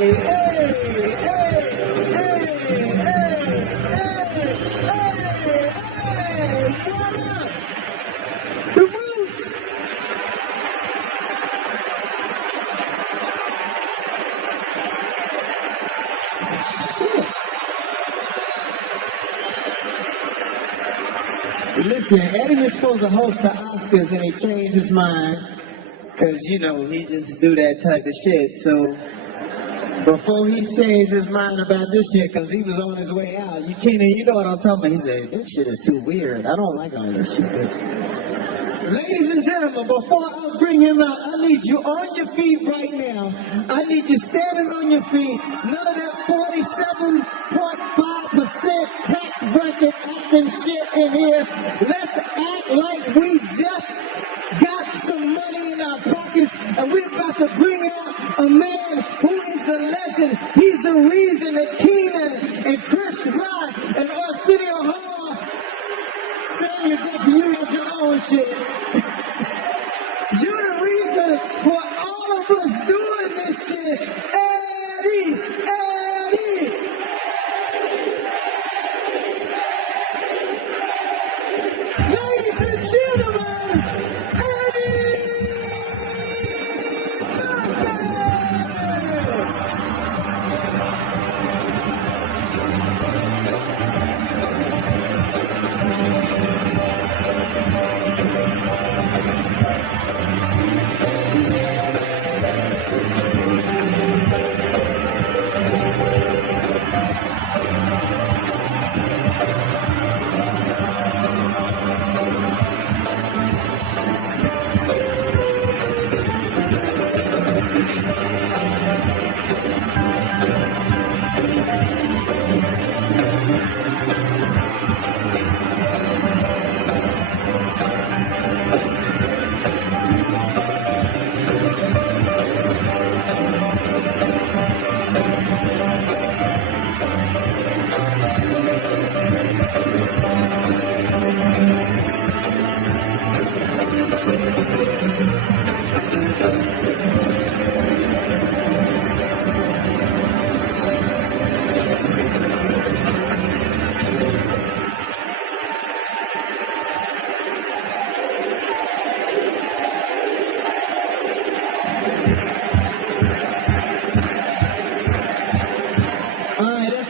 The Roots. Listen, Eddie was supposed to host the Oscars and he changed his mind because, you know, he just do that type of shit. So before he changed his mind about this shit, because he was on his way out, you know what I'm talking about. He said, this shit is too weird. I don't like all this shit. Ladies and gentlemen, before I bring him out, I need you on your feet right now. I need you standing on your feet. None of that 47.5% tax bracket acting shit in here. Let's act like we just got some money in our pockets and we're about to bring out a man who is a legend. He's the reason that Keenan and Chris Rock and Arsenio Hall saying you got your own shit. You're the reason for all of us doing this shit. Eddie! Ladies and gentlemen, Eddie!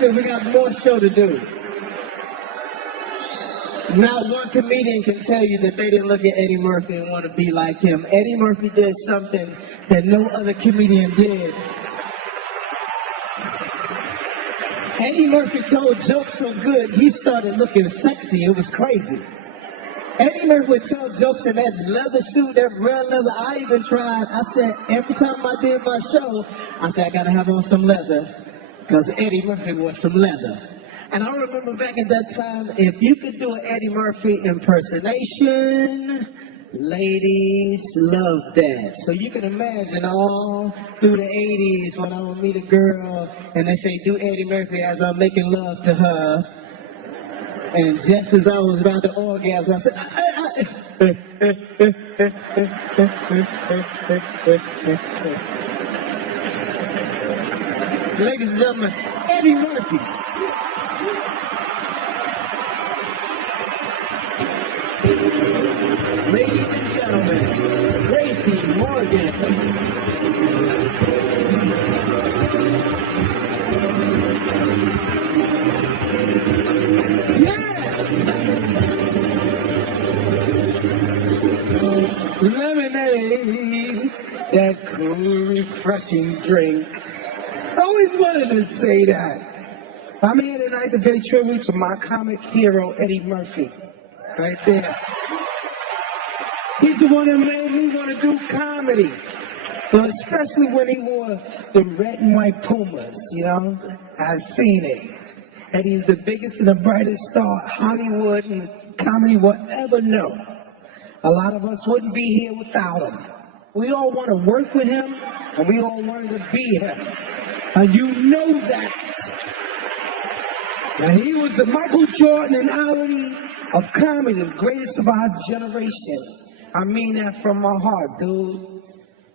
We got more show to do. Not one comedian can tell you that they didn't look at Eddie Murphy and want to be like him. Eddie Murphy did something that no other comedian did. Eddie Murphy told jokes so good, he started looking sexy. It was crazy. Eddie Murphy would tell jokes in that leather suit, that red leather. I even tried. I said, every time I did my show, I said, I got to have on some leather. Because Eddie Murphy wore some leather. And I remember back at that time, if you could do an Eddie Murphy impersonation, ladies loved that. So you can imagine all through the 80s when I would meet a girl and they say, do Eddie Murphy as I'm making love to her. And just as I was about to orgasm, I said, ladies and gentlemen, Eddie Murphy. Ladies and gentlemen, Tracy Morgan. Yeah! Lemonade, that cool, refreshing drink. I always wanted to say that. I'm here tonight to pay tribute to my comic hero, Eddie Murphy. Right there. He's the one that made me want to do comedy. But especially when he wore the red and white Pumas, you know? I've seen it. And he's the biggest and the brightest star Hollywood and comedy will ever know. A lot of us wouldn't be here without him. We all want to work with him, and we all wanted to be him. And you know that. Now, he was the Michael Jordan and Ali of comedy, the greatest of our generation. I mean that from my heart, dude.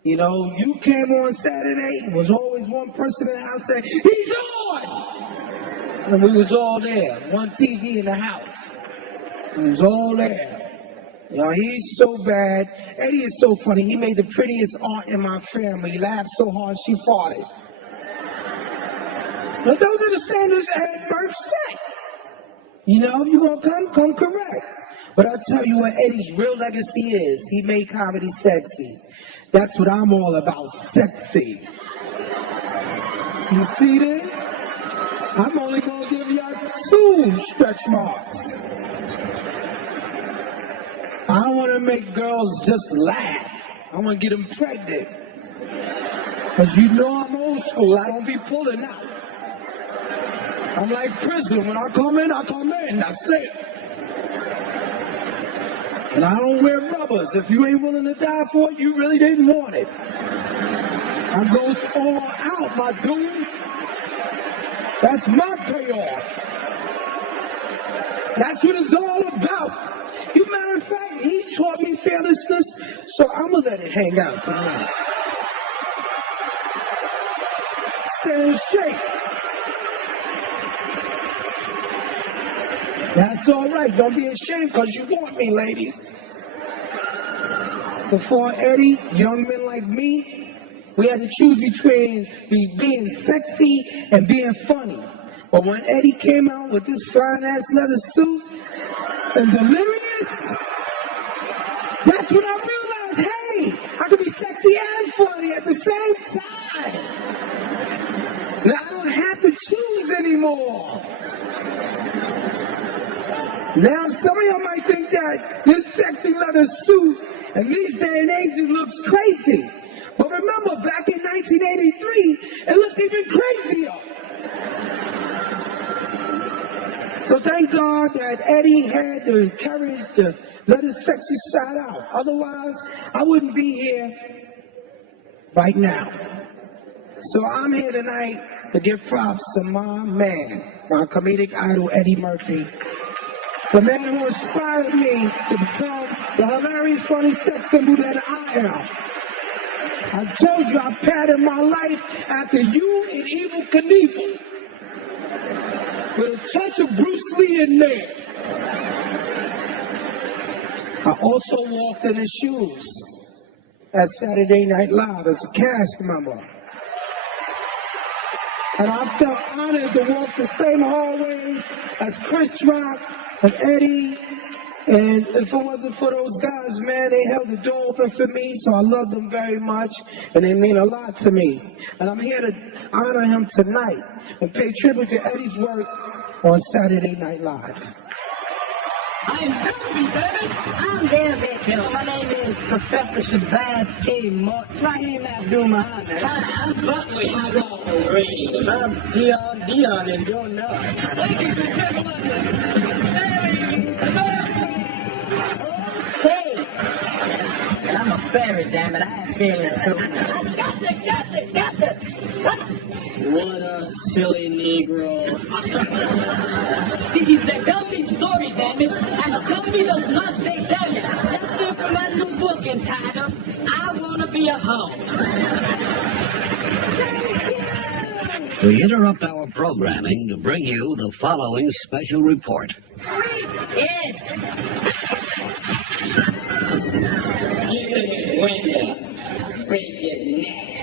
You know, you came on Saturday, was always one person in the house saying, he's on! And we was all there, one TV in the house. We was all there. You know, he's so bad. Eddie is so funny. He made the prettiest aunt in my family. He laughed so hard she farted. But those are the standards Ed Murph set. You know, if you're going to come correct. But I'll tell you what Eddie's real legacy is. He made comedy sexy. That's what I'm all about, sexy. You see this? I'm only going to give y'all 2 stretch marks. I don't want to make girls just laugh. I want to get them pregnant. Because you know I'm old school. I don't be pulling out. I'm like prison. When I come in, that's it. And I don't wear rubbers. If you ain't willing to die for it, you really didn't want it. I goes all out, my dude. That's my payoff. That's what it's all about. You matter of fact, he taught me fearlessness, so I'm going to let it hang out tonight. Stand shake. That's all right. Don't be ashamed because you want me, ladies. Before Eddie, young men like me, we had to choose between being sexy and being funny. But when Eddie came out with this fine-ass leather suit and delirious, that's when I realized, hey, I could be sexy and funny at the same time. Now I don't have to choose anymore. Now, some of y'all might think that this sexy leather suit in these day and age it looks crazy. But remember, back in 1983, it looked even crazier. So thank God that Eddie had the courage to let his sexy side out. Otherwise, I wouldn't be here right now. So I'm here tonight to give props to my man, my comedic idol, Eddie Murphy. The man who inspired me to become the hilarious, funny sex symbol that I am. I told you I patterned my life after you and Evil Knievel. With a touch of Bruce Lee in there. I also walked in his shoes at Saturday Night Live as a cast member. And I felt honored to walk the same hallways as Chris Rock and Eddie. And if it wasn't for those guys, man, they held the door open for me, so I love them very much, and they mean a lot to me. And I'm here to honor him tonight and pay tribute to Eddie's work on Saturday Night Live. I'm Derby, baby. I'm Derby, too. My name is Professor Shabazz K. Rahim Abdul-Muhammad. Hi, I'm Buckley. I'm Green. I'm Dion, and you're not. Ladies and gentlemen, hey! I'm a fairy, damn it. I have feelings, too. Got it. What a silly Negro. This is the Gumby story, damn it. And the Gumby does not say damn it. That's it for my new book entitled, I Wanna Be a Hoe. We interrupt our programming to bring you the following special report. Yes. Stupid window, break your neck.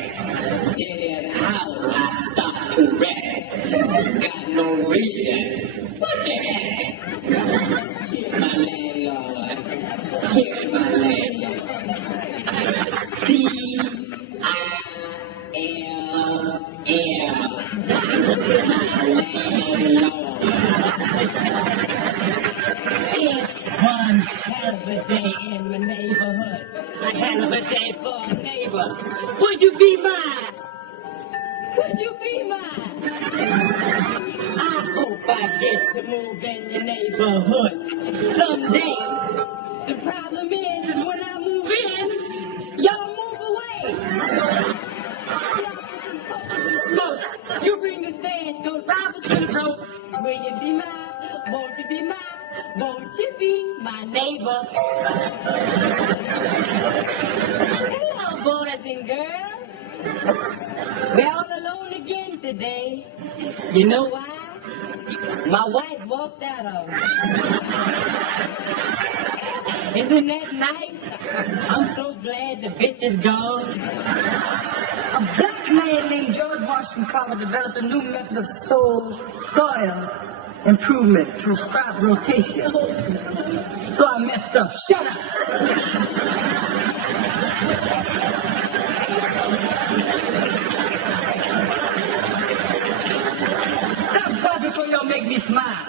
Dead house, I start to wreck. Got no reason. What the heck? Cheer my landlord. Cheer my landlord. It's one hell of a day in the neighborhood. A hell of a day for a neighbor. Would you be mine? Would you be mine? I hope I get to move in your neighborhood someday. The problem is when I move in, y'all move away. Smoke. You bring the stage, go robbers to the rope. Will you be mine? Won't you be mine? Won't you be my neighbor? Hello, boys and girls. We're all alone again today. You know why? My wife walked out of me. Isn't that nice? I'm so glad the bitch is gone. A black man named George Washington Carver developed a new method of soil improvement through crop rotation. So I messed up. Shut up! Stop talking before y'all make me smile.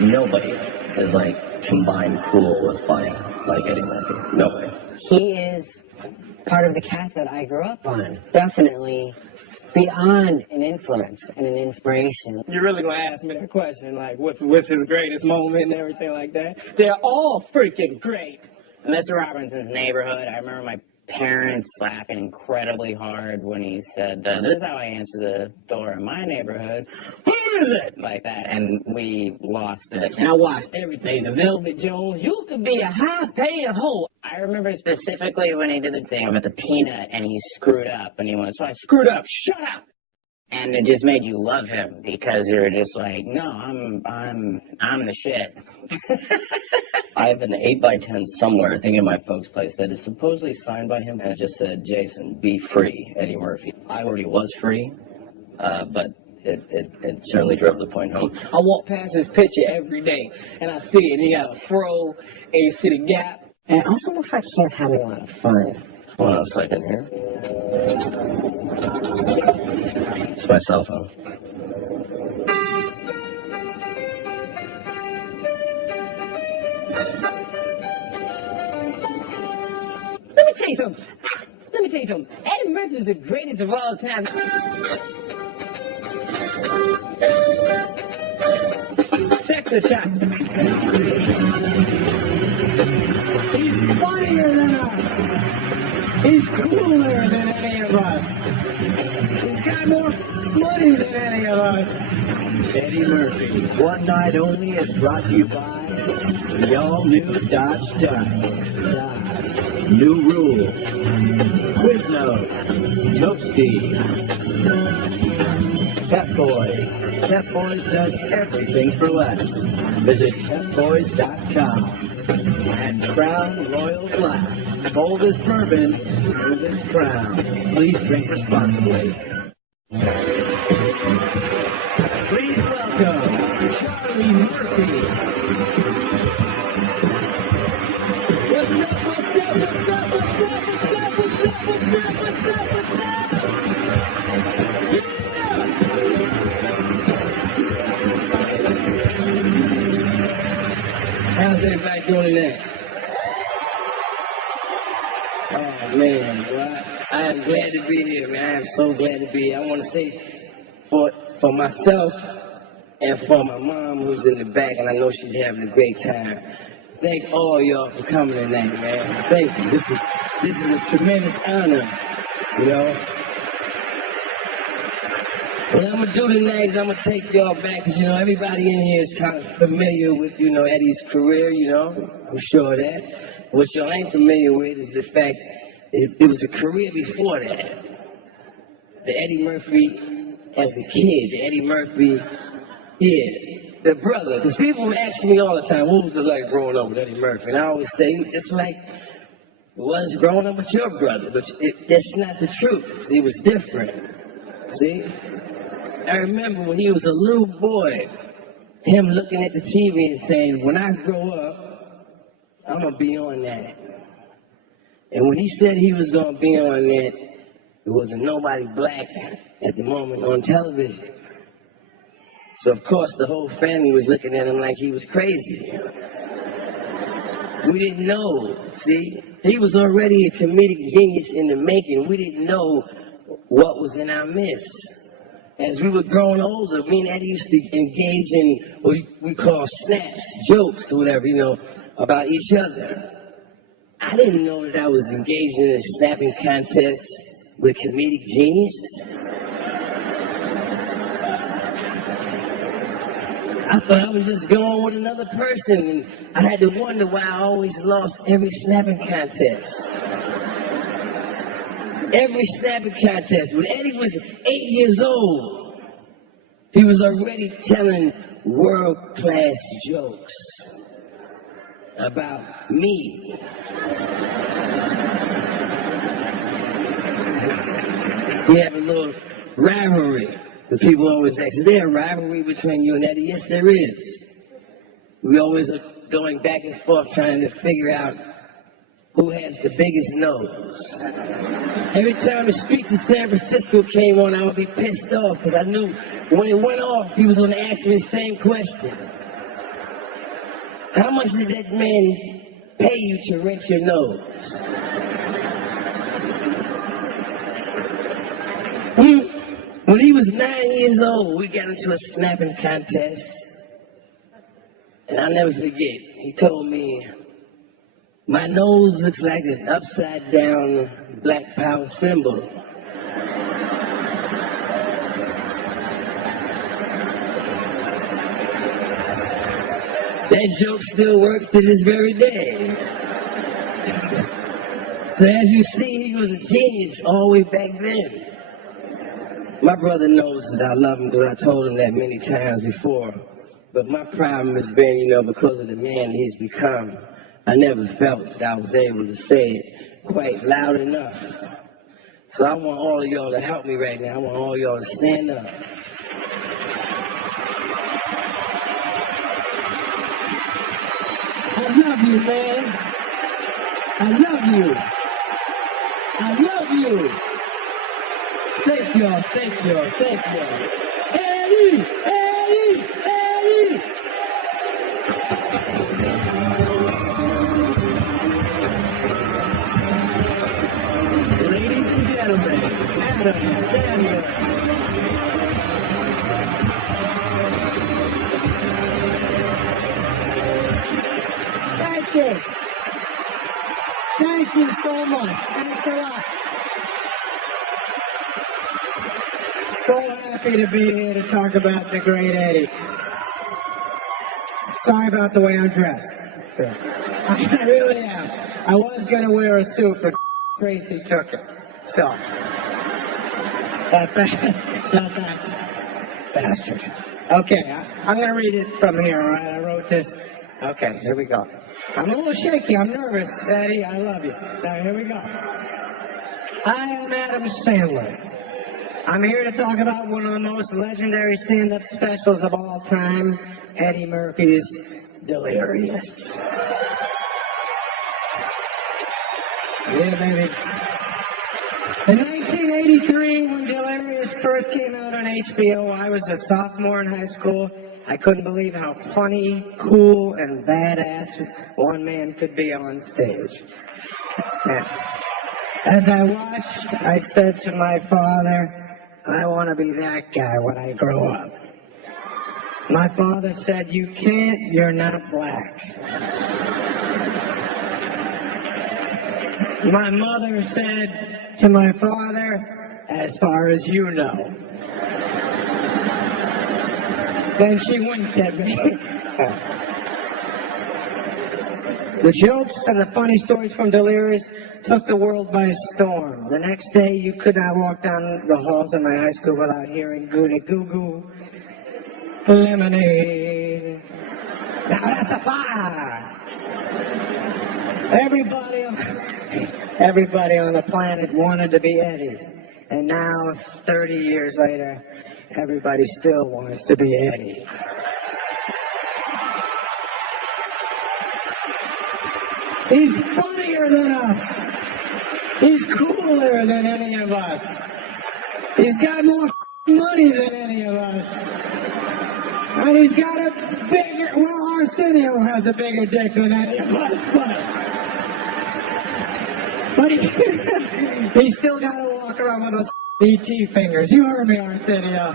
Nobody is like combined cool with funny like Eddie Murphy. Nobody. He is part of the cast that I grew up on. Definitely beyond an influence and an inspiration. You're really going to ask me that question, like, what's his greatest moment and everything like that? They're all freaking great. Mr. Robinson's Neighborhood, I remember my parents laughing incredibly hard when he said, this is how I answer the door in my neighborhood. Who is it? Like that, and we lost it. And I watched everything. The Velvet Jones, you could be a high-paying hoe. I remember specifically when he did the thing about the peanut, and he screwed up, and he went, so I screwed up, shut up! And it just made you love him, because you were just like, no, I'm the shit. I have an 8x10 somewhere, I think in my folks' place, that is supposedly signed by him, and it just said, Jason, be free, Eddie Murphy. I already was free, but it certainly drove the point home. I walk past his picture every day, and I see it. He got a fro, and you see the gap. And it also looks like he's having a lot of fun. Hold on a second here. It's my cell phone. Let me tell you something. Eddie Murphy is the greatest of all time. Texas shot. He's funnier than us. He's cooler than any of us. He's got more money than any of us. Eddie Murphy, One Night Only is brought to you by the all-new Dodge Dodge. New Rule, Quiznos, Toasty, Pep Boys. Pep Boys does everything for less. Visit PepBoys.com. And Crown Royal Black, bold as bourbon, smooth as Crown. Please drink responsibly. Please welcome Charlie Murphy. How's everybody doing today? Oh, man, well, I am glad to be here, man. I am so glad to be here. I want to say for myself and for my mom who's in the back, and I know she's having a great time. Thank all y'all for coming tonight, man. Thank you. This is a tremendous honor, you know. What I'm going to do tonight is I'm going to take y'all back, because, you know, everybody in here is kind of familiar with, you know, Eddie's career, you know. I'm sure of that. What y'all ain't familiar with is the fact it was a career before that. The Eddie Murphy as a kid, the Eddie Murphy, the brother. Because people ask me all the time, what was it like growing up with Eddie Murphy? And I always say, just like it was growing up with your brother. But that's not the truth. See, it was different. See? I remember when he was a little boy, him looking at the TV and saying, when I grow up, I'm going to be on that. And when he said he was going to be on that, there wasn't nobody black at the moment on television. So, of course, the whole family was looking at him like he was crazy. We didn't know, see? He was already a comedic genius in the making. We didn't know what was in our midst. as we were growing older, me and Eddie used to engage in what we call snaps, jokes, or whatever, about each other. I didn't know that I was engaged in a snapping contest with comedic genius. I thought I was just going with another person, and I had to wonder why I always lost every snapping contest. Every snapping contest. When Eddie was 8 years old, he was already telling world-class jokes about me. We have a little rivalry. Because people always ask, is there a rivalry between you and Eddie? Yes, there is. We always are going back and forth trying to figure out who has the biggest nose. Every time the streets of San Francisco came on, I would be pissed off because I knew when it went off, he was going to ask me the same question. How much did that man pay you to rent your nose? When he was 9 years old, we got into a snapping contest. And I'll never forget, he told me, my nose looks like an upside down Black Power symbol. That joke still works to this very day. So as you see, he was a genius all the way back then. My brother knows that I love him because I told him that many times before. But my problem has been, because of the man he's become, I never felt that I was able to say it quite loud enough. So I want all of y'all to help me right now. I want all of y'all to stand up. I love you, man. I love you. I love you. Thank y'all, thank y'all, thank y'all. Eddie! Eddie! Eddie! Ladies and gentlemen, Adam Sandler. Thank you. Thank you so much. Thanks a lot. So happy to be here to talk about the great Eddie. Sorry about the way I'm dressed. I really am. I was going to wear a suit, but Tracy took it. So, that bastard. Okay, I'm going to read it from here, all right? I wrote this. Okay, here we go. I'm a little shaky. I'm nervous, Eddie. I love you. Now, here we go. I am Adam Sandler. I'm here to talk about one of the most legendary stand-up specials of all time, Eddie Murphy's Delirious. Yeah, baby. In 1983, when Delirious first came out on HBO, I was a sophomore in high school. I couldn't believe how funny, cool, and badass one man could be on stage. And as I watched, I said to my father, I want to be that guy when I grow up. My father said, you can't, you're not black. My mother said to my father, as far as you know. Then she winked at me. The jokes and the funny stories from Delirious took the world by storm. The next day, you could not walk down the halls of my high school without hearing Goody Goo Goo, Lemonade. Now that's a fire. Everybody on the planet wanted to be Eddie. And now, 30 years later, everybody still wants to be Eddie. He's funnier than us. He's cooler than any of us. He's got more money than any of us. And he's got a bigger, well, Arsenio has a bigger dick than any of us, but he still got to walk around with those BT fingers. You heard me, Arsenio.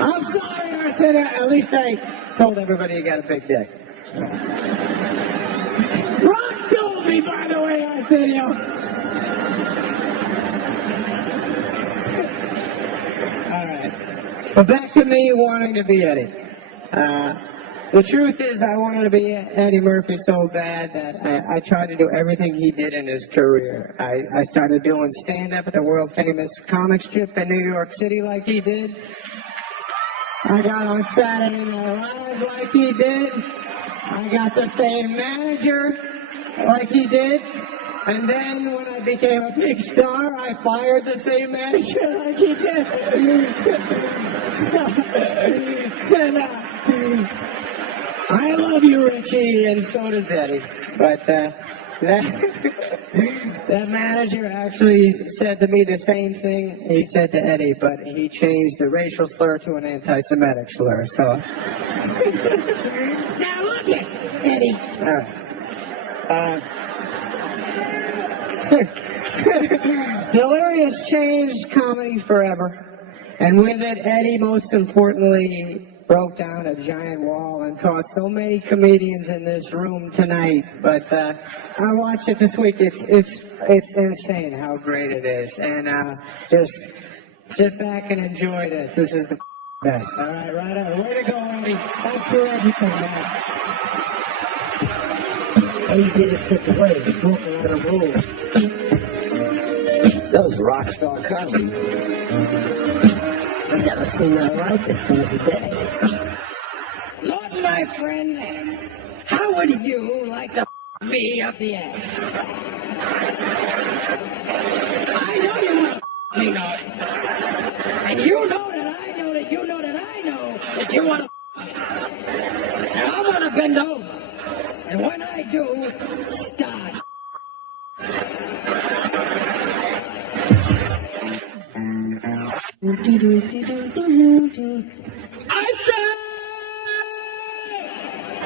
I'm sorry, Arsenio. At least I told everybody you got a big dick. Rock told me, by the way, Arsenio. All right. But back to me wanting to be Eddie. The truth is, I wanted to be Eddie Murphy so bad that I tried to do everything he did in his career. I started doing stand-up at the world-famous comic strip in New York City like he did. I got on Saturday Night Live like he did. I got the same manager like he did. And then when I became a big star, I fired the same manager like he did. And, I love you, Richie, and so does Eddie. But that manager actually said to me the same thing he said to Eddie, but he changed the racial slur to an anti-Semitic slur. So now look at Eddie. Delirious changed comedy forever, and with it, Eddie, most importantly, broke down a giant wall and taught so many comedians in this room tonight. But I watched it this week. It's insane how great it is. And just sit back and enjoy this. This is the best. All right, right on. Way to go, Eddie. Thanks for everything, man. Eddie did it such a way. He broke a lot of rules. That was rock star comedy. I've never seen that like it since the day. Lord, my friend, how would you like to me up the ass? I know you want to me know it. And you know that I know that you know that I know that you want to and I want to bend over. And when I do, start. I said,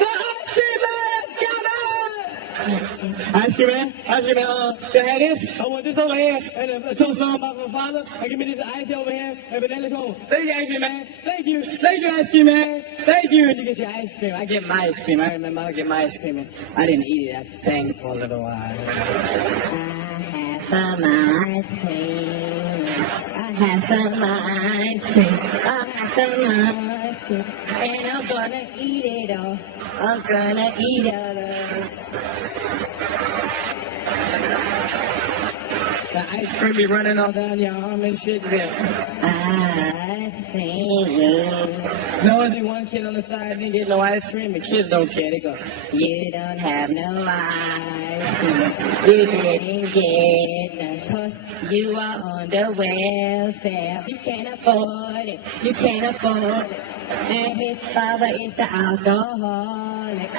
the ice cream man, the head is, I want this over here, and a toast on by my father, and give me this ice over here, and vanilla cone. Thank you, ice cream man. Thank you, ice cream man. Thank you. And you get your ice cream. I get my ice cream. I remember I get my ice cream, and I didn't eat it. I sang for a little while. I had some ice cream. I had some ice cream. I had some ice cream. And I'm gonna eat it all. I'm gonna eat it all. The ice cream be running all down your arm and shit, man. I see. No, only one kid on the side didn't get no ice cream. The kids don't care. They go, you don't have no ice cream. You didn't get none 'cause you are on the welfare. You can't afford it. You can't afford it. And his father is the alcoholic.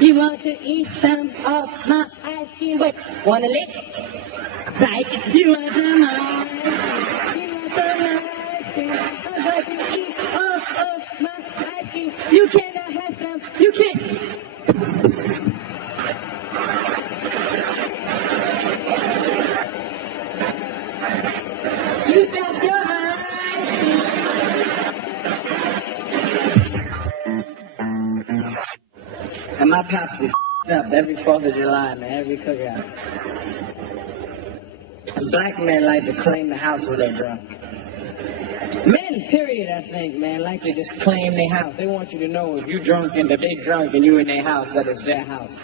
You want to eat some of my ice cream? Wait, wanna lick? Like, you want some ice cream? You want some ice cream? I'd like to eat all of my ice cream. You cannot have some. You can't. You got your ice cream. And my pops be up every 4th of July, man, every cookout. Black men like to claim the house when they're drunk. Men, period, I think, man, like to just claim their house. They want you to know if you drunk and if they drunk and you in their house, that it's their house.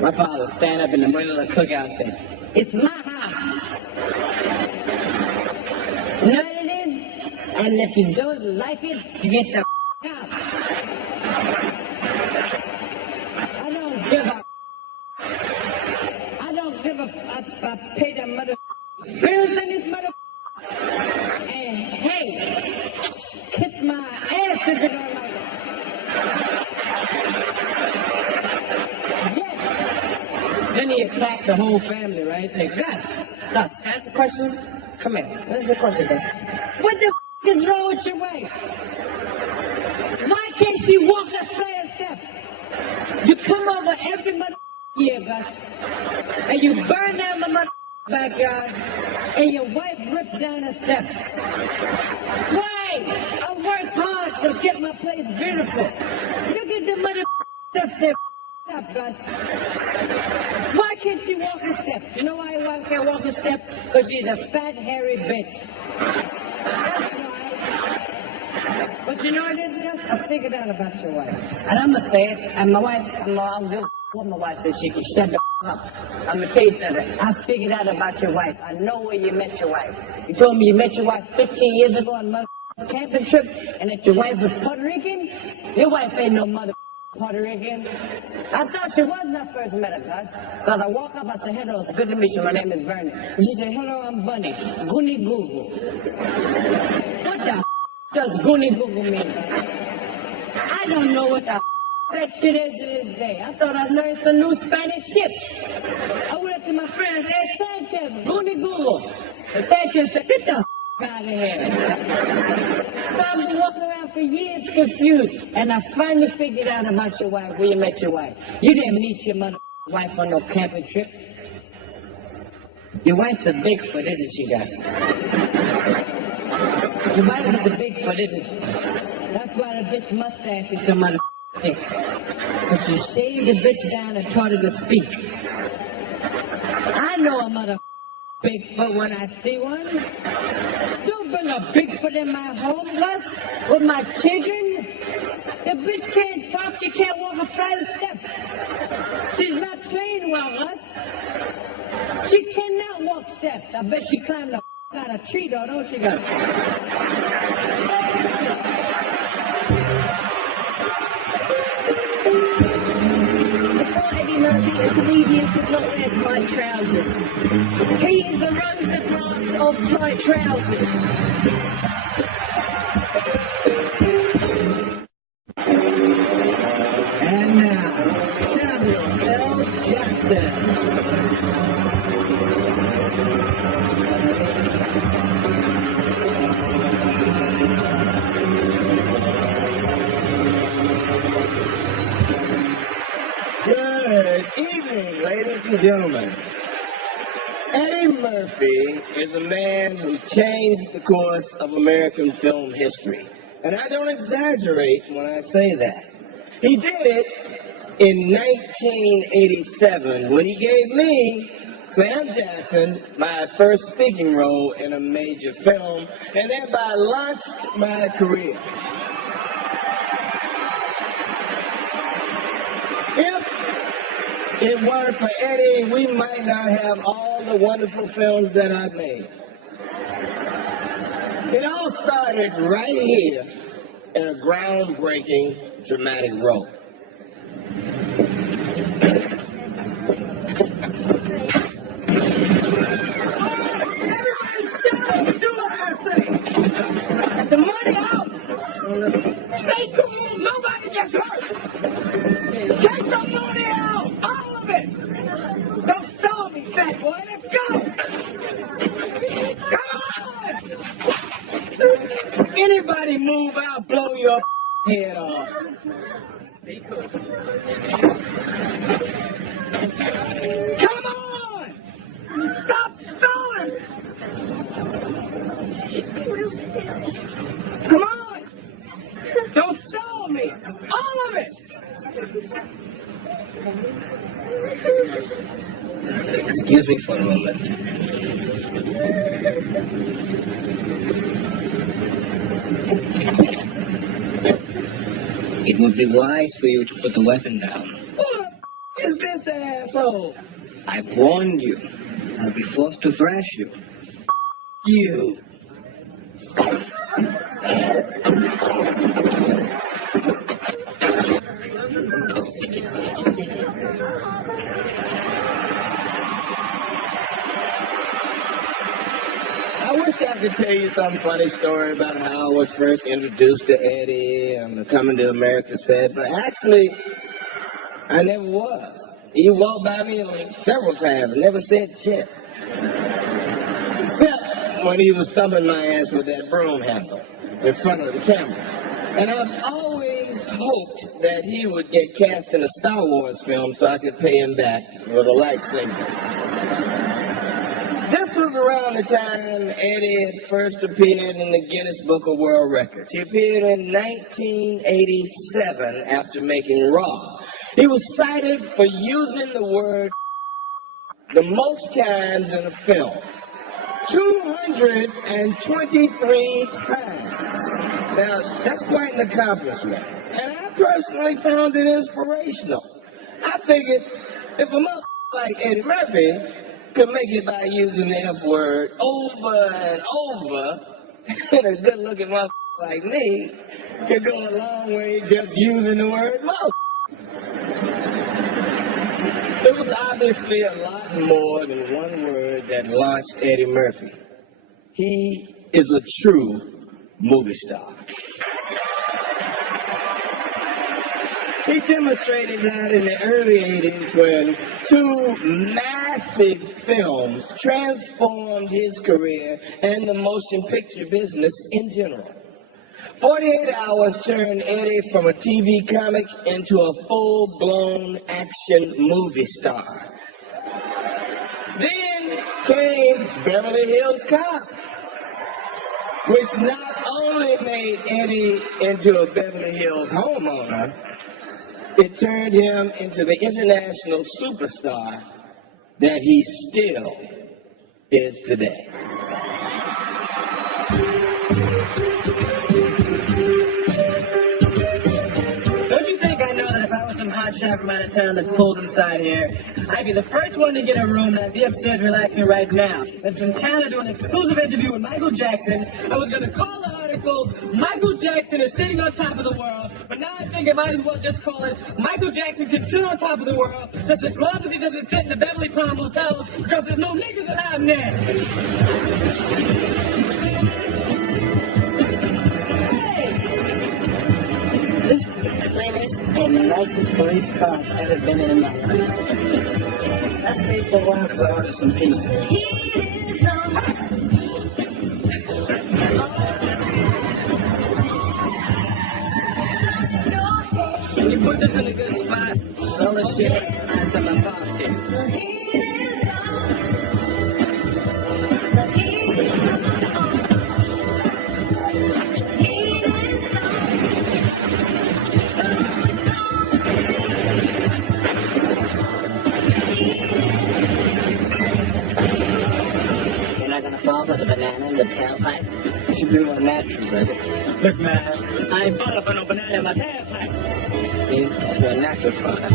My father stand up in the middle of the cookout and say, it's my house. You know what it is? And if you don't like it, you get the out. I don't give a I pay the mother bills in this mother and hey, kiss my ass if you don't like it. Yes. Then he attacked the whole family, right? He said, Gus, ask the question. Come here. This is the question, Gus. What the is wrong with your wife? Why can't she walk the fire steps? You come over every mother year, Gus. And you burn down the mother backyard, and your wife rips down the steps. Why? I work hard to get my place beautiful. Look at the mother steps there. Up, Gus. Why can't she walk a step? You know why your wife can't walk a step? Because she's a fat, hairy bitch. That's why. But you know what it is, Gus? I figured out about your wife. And I'm going to say it, and my wife, I'll give what my wife said she can shut the up. I'm going to tell you something. I figured out about your wife. I know where you met your wife. You told me you met your wife 15 years ago on a camping trip, and that your wife was Puerto Rican? Your wife ain't no mother Puerto Rican. I thought she was when I first met her, Gus. Because I walk up, I said, hello, it's good to meet you. My name is Vernon. And she said, hello, I'm Bunny. Goonie Google. What the does Goonie Google mean? I don't know what the that shit is to this day. I thought I'd learned some new Spanish shit. I went up to my friend, hey, Sanchez, Goonie Google. And Sanchez said, get the out of here. So I was walking around for years confused, and I finally figured out about your wife, where you met your wife. You didn't meet your mother wife on no camping trip. Your wife's a Bigfoot, isn't she, Gus? Your wife is a Bigfoot, isn't she? That's why the bitch mustache is so mother thick. But you shaved the bitch down and taught her to speak. I know a mother Bigfoot when I see one. Don't bring a Bigfoot in my home, Gus, with my children. The bitch can't talk, she can't walk a flight of steps. She's not trained well, Gus. She cannot walk steps. I bet she climbed the out of a tree, though, don't she, Gus? Eddie Murphy, a comedian, could not wear tight trousers. He is the Rosa Parks of tight trousers. And now, Samuel L. Jackson. Good evening, ladies and gentlemen. Eddie Murphy is a man who changed the course of American film history. And I don't exaggerate when I say that. He did it in 1987 when he gave me, Sam Jackson, my first speaking role in a major film, and thereby launched my career. If it weren't for Eddie, we might not have all the wonderful films that I've made. It all started right here in a groundbreaking dramatic role. Everybody shut up and do what I say. Get the money out. Stay cool. Nobody gets hurt. Take the money out. All of it. Don't stall me, fat boy. Let's go. Come on. Anybody move out, blow your head off. Be cool. Come on. Stop stalling. Come on. Don't stall me. All of it. Excuse me for a moment. It would be wise for you to put the weapon down. Who the is this asshole? I've warned you. I'll be forced to thrash you. You. I wish I could tell you some funny story about how I was first introduced to Eddie and the Coming to America set, but actually, I never was. He walked by me like several times and never said shit. Except when he was thumping my ass with that broom handle in front of the camera. And I've always hoped that he would get cast in a Star Wars film so I could pay him back with a lightsaber. This was around the time Eddie had first appeared in the Guinness Book of World Records. He appeared in 1987 after making Raw. He was cited for using the word the most times in a film. 223 times. Now, that's quite an accomplishment. And I personally found it inspirational. I figured if a motherfucker like Eddie Murphy could make it by using the F word over and over, and a good-looking motherfucker like me could go a long way just using the word motherfucker. There was obviously a lot more than one word that launched Eddie Murphy. He is a true movie star. He demonstrated that in the early 80s when two massive films transformed his career and the motion picture business in general. 48 Hours turned Eddie from a TV comic into a full-blown action movie star. Then came Beverly Hills Cop, which not only made Eddie into a Beverly Hills homeowner, it turned him into the international superstar that he still is today. Don't you think I know that if I was some hotshot from out of town that pulled inside here, I'd be the first one to get a room and I'd be upstairs relaxing right now. That's in town to do an exclusive interview with Michael Jackson. I was going to call the article, Michael Jackson is sitting on top of the world, but now I think I might as well just call it, Michael Jackson can sit on top of the world, just as long as he doesn't sit in the Beverly Palm Hotel, because there's no niggas allowed in there. This is the cleanest and nicest police car I've ever been in my life. I stayed for a while because I ordered some pizza. You put this in a good spot, all the shit to my pocket. You're not gonna fall for the banana in the tailpipe? You should be more natural, baby. Look, man, I ain't falling for no banana in my tailpipe. You're a natural product.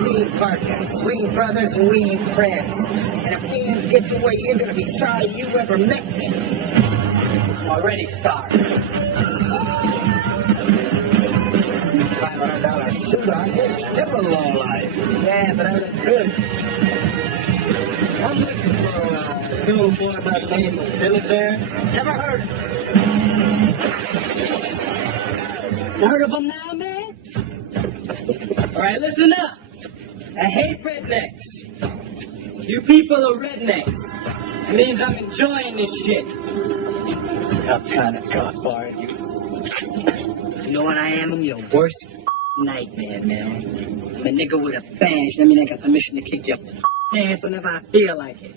We ain't partners, we ain't brothers, and we ain't friends. And if hands get your way, you're gonna be sorry you ever met me. I'm already sorry. $500 suit on, you're still a lowlife. Yeah, but I look good. I'm looking for a little boy by the name of Billy Bear. Never heard of him. You heard of him now, man? All right, listen up. I hate rednecks. You people are rednecks. It means I'm enjoying this shit. I'm trying to talk for you. You know what I am? I'm your worst nightmare, man. I'm a nigga with a badge. That means I got permission to kick your ass whenever I feel like it.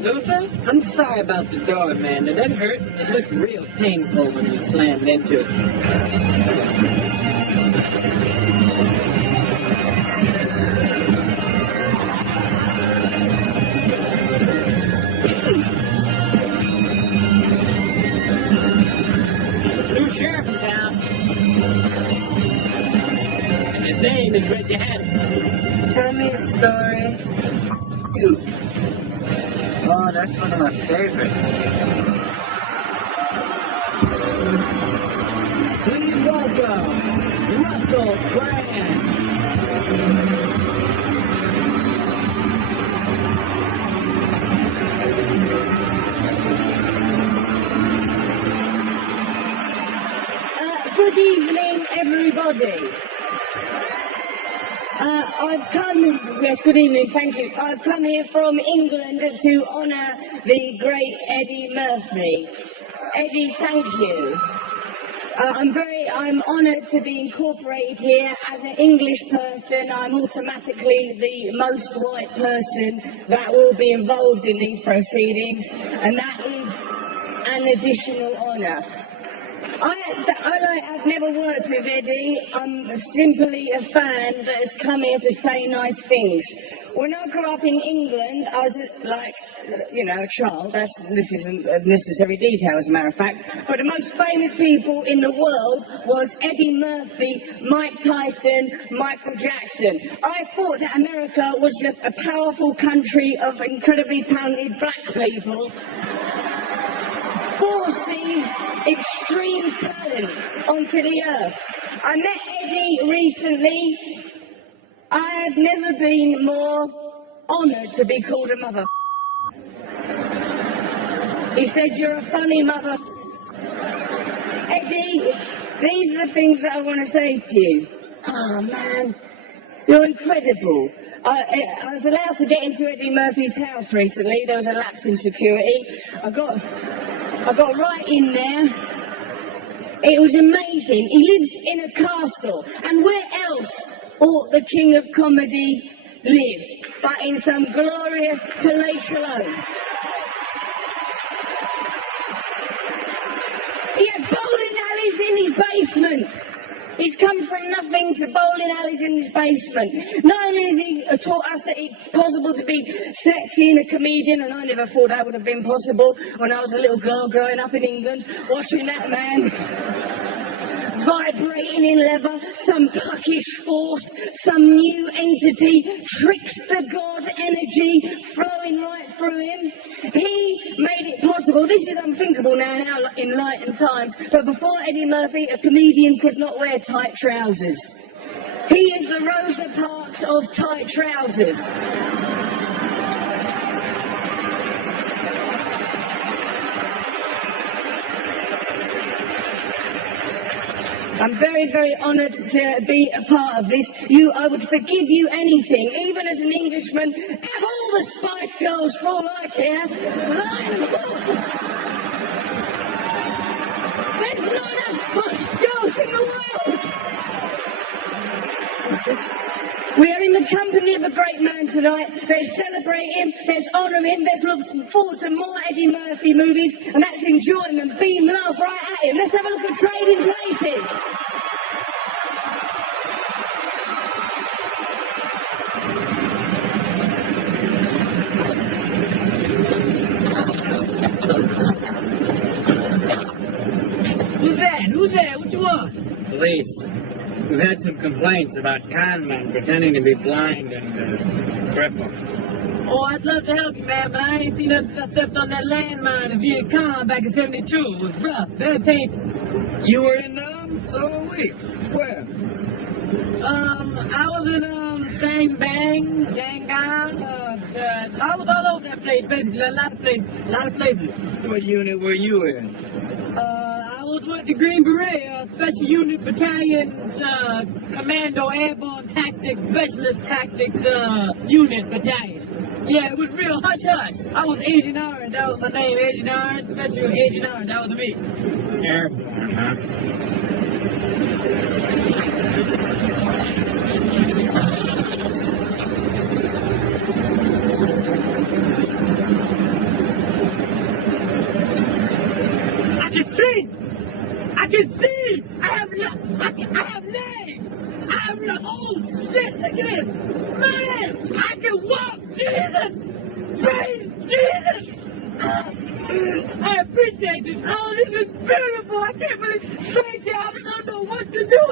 Luther, I'm sorry about the door, man. That hurt. It looked real painful when you slammed into it. New sheriff in town. His name is Reggie Hannon. Tell me a story. Oh, that that's one of my favorites. Please welcome Russell Brand. Good evening, everybody. Yes, good evening, thank you. I've come here from England to honour the great Eddie Murphy. Eddie, thank you. I'm honoured to be incorporated here. As an English person, I'm automatically the most white person that will be involved in these proceedings, and that is an additional honour. I've never worked with Eddie. I'm simply a fan that has come here to say nice things. When I grew up in England, I was like, you know, a child. This isn't a necessary detail, as a matter of fact. But the most famous people in the world was Eddie Murphy, Mike Tyson, Michael Jackson. I thought that America was just a powerful country of incredibly talented black people forcing extreme talent onto the earth. I met Eddie recently. I've never been more honoured to be called a mother. He said, "You're a funny mother." Eddie, these are the things that I want to say to you. Oh man, you're incredible. I was allowed to get into Eddie Murphy's house recently. There was a lapse in security. I got right in there. It was amazing. He lives in a castle. And where else ought the king of comedy live but in some glorious palatial home? He had bowling alleys in his basement. He's come from nothing to bowling alleys in his basement. Not only has he taught us that it's possible to be sexy and a comedian, and I never thought that would have been possible when I was a little girl growing up in England, watching that man vibrating in leather, some puckish force, some new entity, trickster god energy flowing right through him. He made it possible. This is unthinkable now in our enlightened times, but before Eddie Murphy, a comedian could not wear tight trousers. He is the Rosa Parks of tight trousers. I'm very, very honoured to be a part of this. I would forgive you anything, even as an Englishman. Have all the Spice Girls for all I care. There's not enough Spice Girls in the world. We are in the company of a great man tonight. Let's celebrate him, let's honour him, let's look forward to more Eddie Murphy movies, and that's enjoyment, beam love right at him. Let's have a look at Trading Places. Who's that? Who's that? What you want? Police. We've had some complaints about con men pretending to be blind and crippled. Oh, I'd love to help you, man, but I ain't seen nothing except on that landmine in Viet Cong back in '72. It was rough. That tape. You were in so were we. Where? I was in Sang Bang, Yangon. I was all over that place, basically. A lot of places. What unit were you in? I was with the Green Beret, Special Unit Battalion's Commando Airborne Tactics, Specialist Tactics Unit Battalion. Yeah, it was real hush-hush. I was Agent Orange, that was my name, Agent Orange, Special Agent Orange, that was me. Airborne, huh? I can see! I have names! I have the whole shit! Look at this! Man! I can walk! Jesus! Praise Jesus! I appreciate this! Oh, this is beautiful! I can't believe... Thank you! I don't know what to do!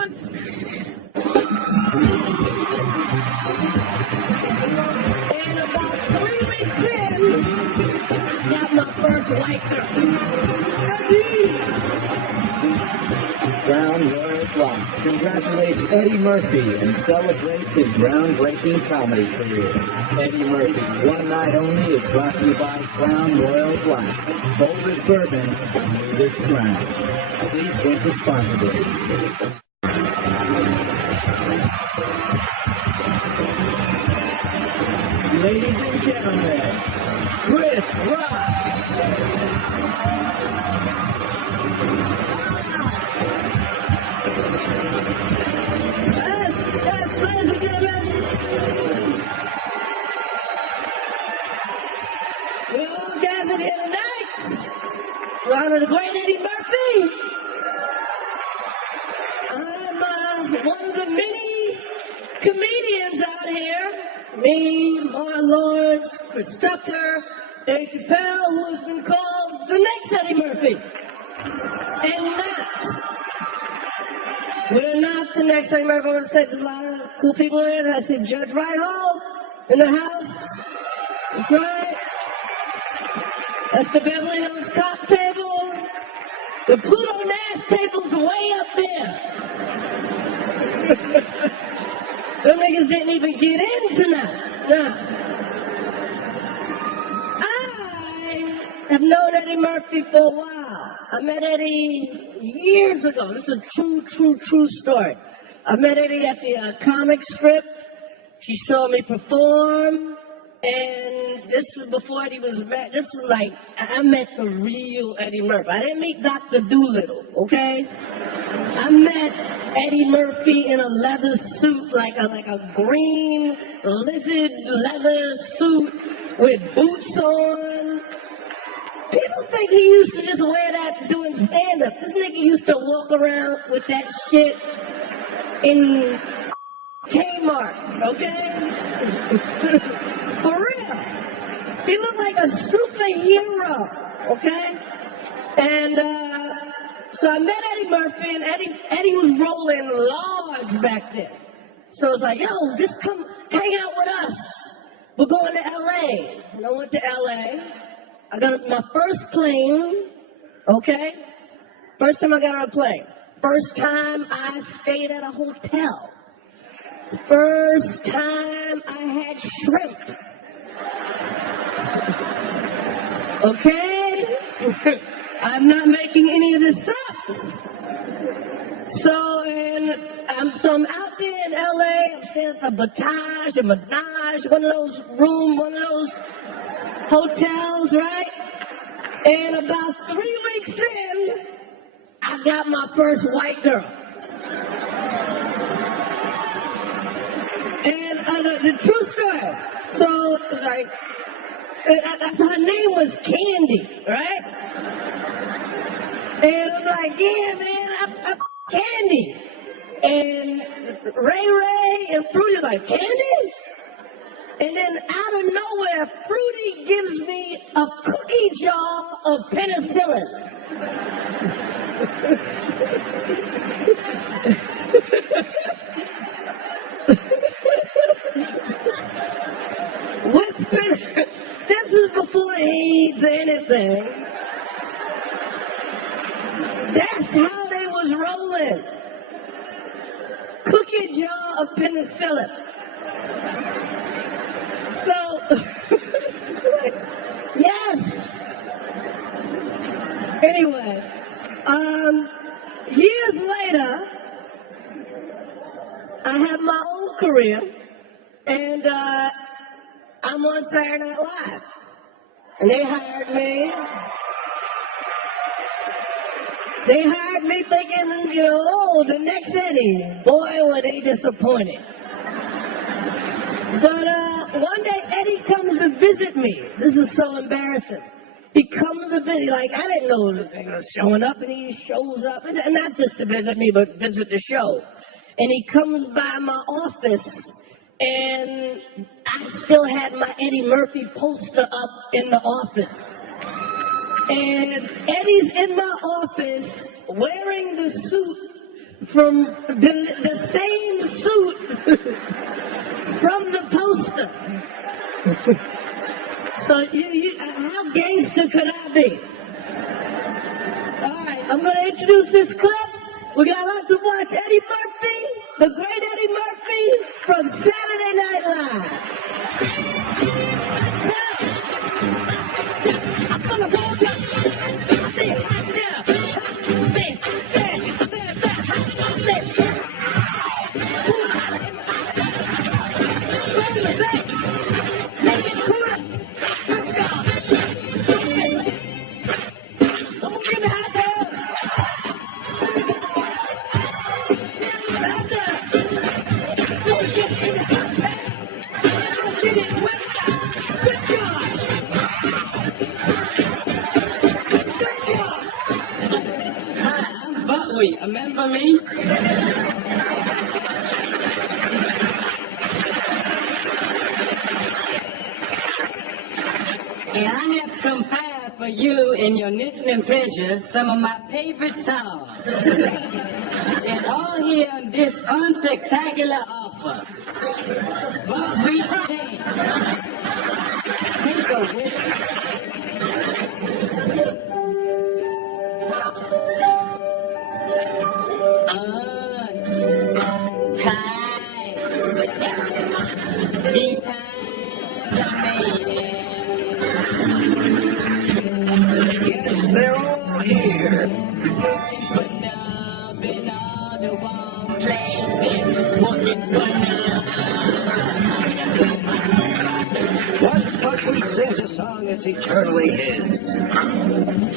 In about 3 weeks in... white girl. Crown Royal Block congratulates Eddie Murphy and celebrates his groundbreaking comedy career. Eddie Murphy, One Night Only, is brought to you by Crown Royal Black. Boldest bourbon, this crown. Please drink responsibly. Ladies and gentlemen, Chris Rock. Yes, ladies and gentlemen. We're all gathered here tonight to honor the great Eddie Murphy. I'm one of the many comedians out here. Me, Martin Lawrence, Chris Tucker, Dave Chappelle, who has been called the next Eddie Murphy. And we're not the next Eddie Murphy. I want to say there's a lot of cool people here. I see Judge Reinhold in the house. That's right. That's the Beverly Hills Cop table. The Pluto Nash table's way up there. Them niggas didn't even get in tonight. Nah. I have known Eddie Murphy for a while. I met Eddie years ago. This is a true story. I met Eddie at the comic strip. He saw me perform. And this was before Eddie was met. This was like, I met the real Eddie Murphy. I didn't meet Dr. Doolittle, okay? I met Eddie Murphy in a leather suit, like a green, livid leather suit with boots on. People think he used to just wear that doing stand-up. This nigga used to walk around with that shit in Kmart, okay? For real. He looked like a superhero, okay? And so I met Eddie Murphy, and Eddie was rolling large back then. So I was like, yo, just come hang out with us. We're going to L.A. And I went to L.A. I got my first plane, okay? First time I got on a plane. First time I stayed at a hotel. First time I had shrimp. Okay? I'm not making any of this up. So I'm out there in LA, I'm staying at the Batage, a Menage, one of those hotels, right? And about 3 weeks in, I got my first white girl. And the true story. So, like, her name was Candy, right? And I'm like, yeah, man, I'm Candy. And Ray and Fruity like, Candy? And then out of nowhere, Fruity gives me a cookie jar of penicillin. This is before he eats anything. That's how they was rolling. Cookie jar of penicillin. So, yes. Anyway, years later, I have my own career, and I'm on Saturday Night Live. And they hired me. They hired me thinking, you know, oh, the next Eddie. Boy, were they disappointed. But one day Eddie comes to visit me. This is so embarrassing. He comes to visit, like, I didn't know he was showing up, and he shows up. And not just to visit me, but visit the show. And he comes by my office, and I still had my Eddie Murphy poster up in the office. And Eddie's in my office wearing the suit from the same suit from the poster. So how gangster could I be? All right, I'm going to introduce this clip. We're going to have to watch Eddie Murphy, the great Eddie Murpy from Saturday Night Live. I'm going to walk up. Remember me? And I have compiled for you in your listening pleasure some of my favorite songs. And all here on this unspectacular offer. But we can't take a whiskey. Yes, they're all here. Once Buckwheat sings a song, it's eternally his.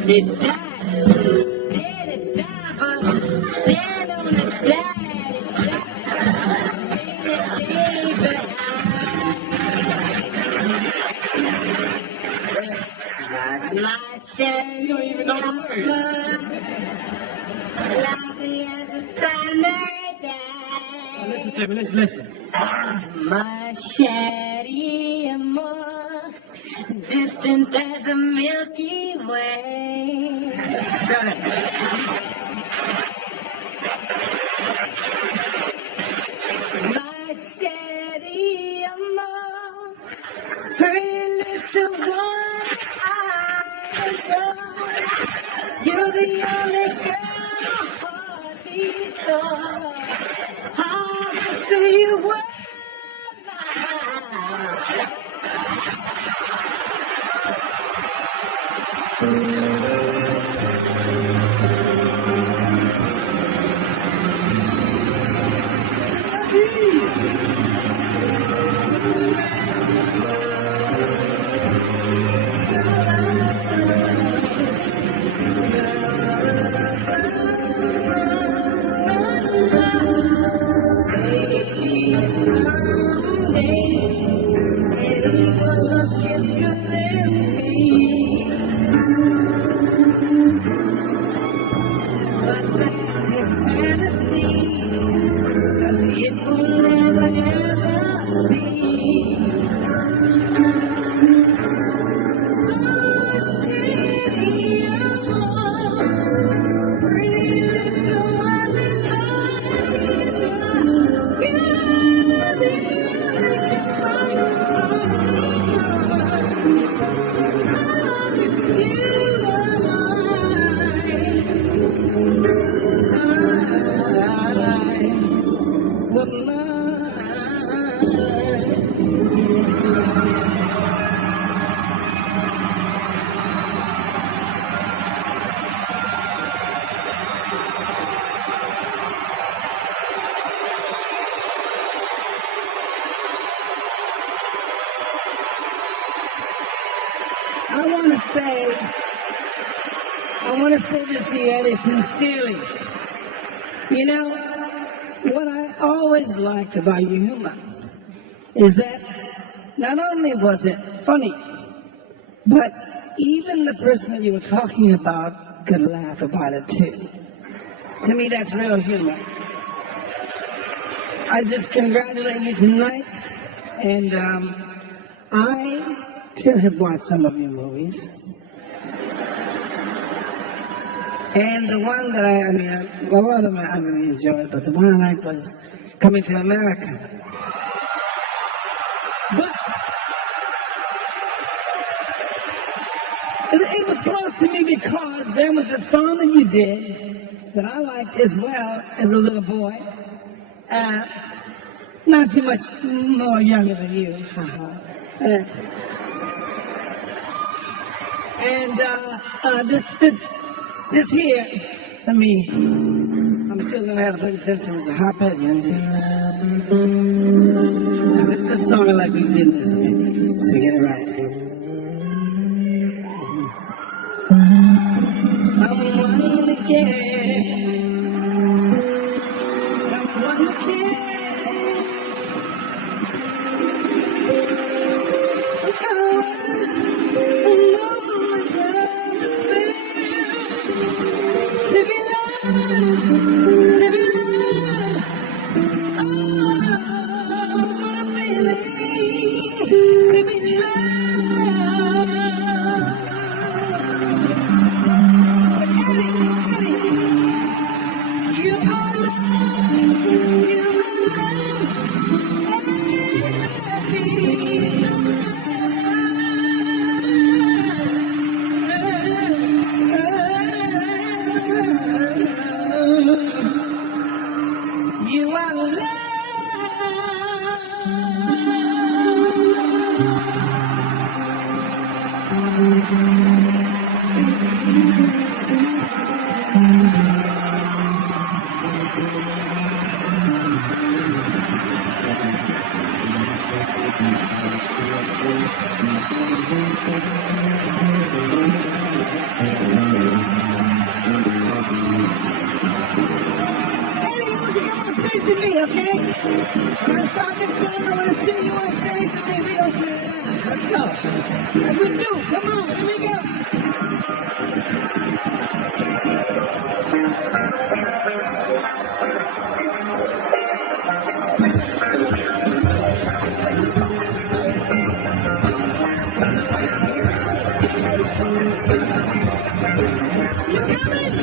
It dies, dead it died, but dead on the died, my son, you don't even know the words. Listen to me, listen. My shady more distant as the Milky Way. My shady more, pretty little one. You're the only girl my heart beats for. How do you work I want to say this to you, Eddie, sincerely. You know, what I always liked about your humor is that not only was it funny, but even the person that you were talking about could laugh about it too. To me, that's real humor. I just congratulate you tonight, and I too have watched some of your movies. And the one that a lot of them I really enjoyed, but the one I liked was Coming to America. But because there was a song that you did that I liked as well as a little boy. Not too much more younger than you. This here, I'm still gonna have to pay attention to how fast you Now, this is a song like we did this, so get it right. Someone to care, someone to care. You are love. To me, okay? When I start this song, I want to see you on stage with me. We don't do it live. Let's go. Like we do. Come on, here we go. You coming?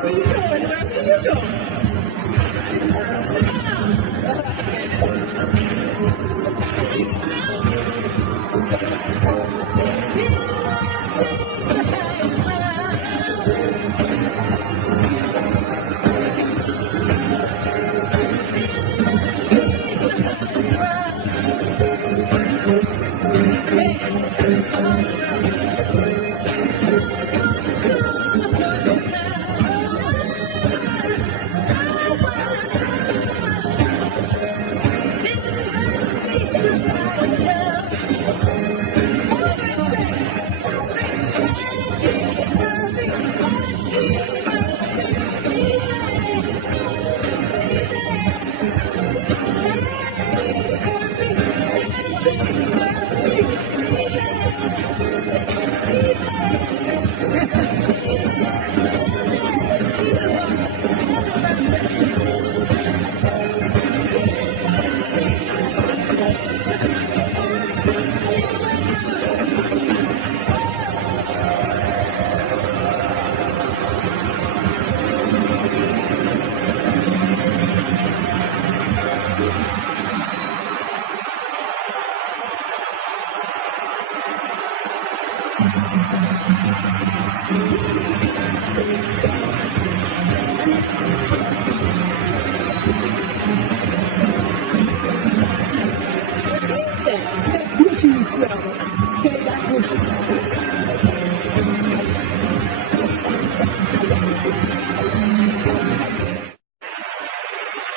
Where you going, man? Where you going?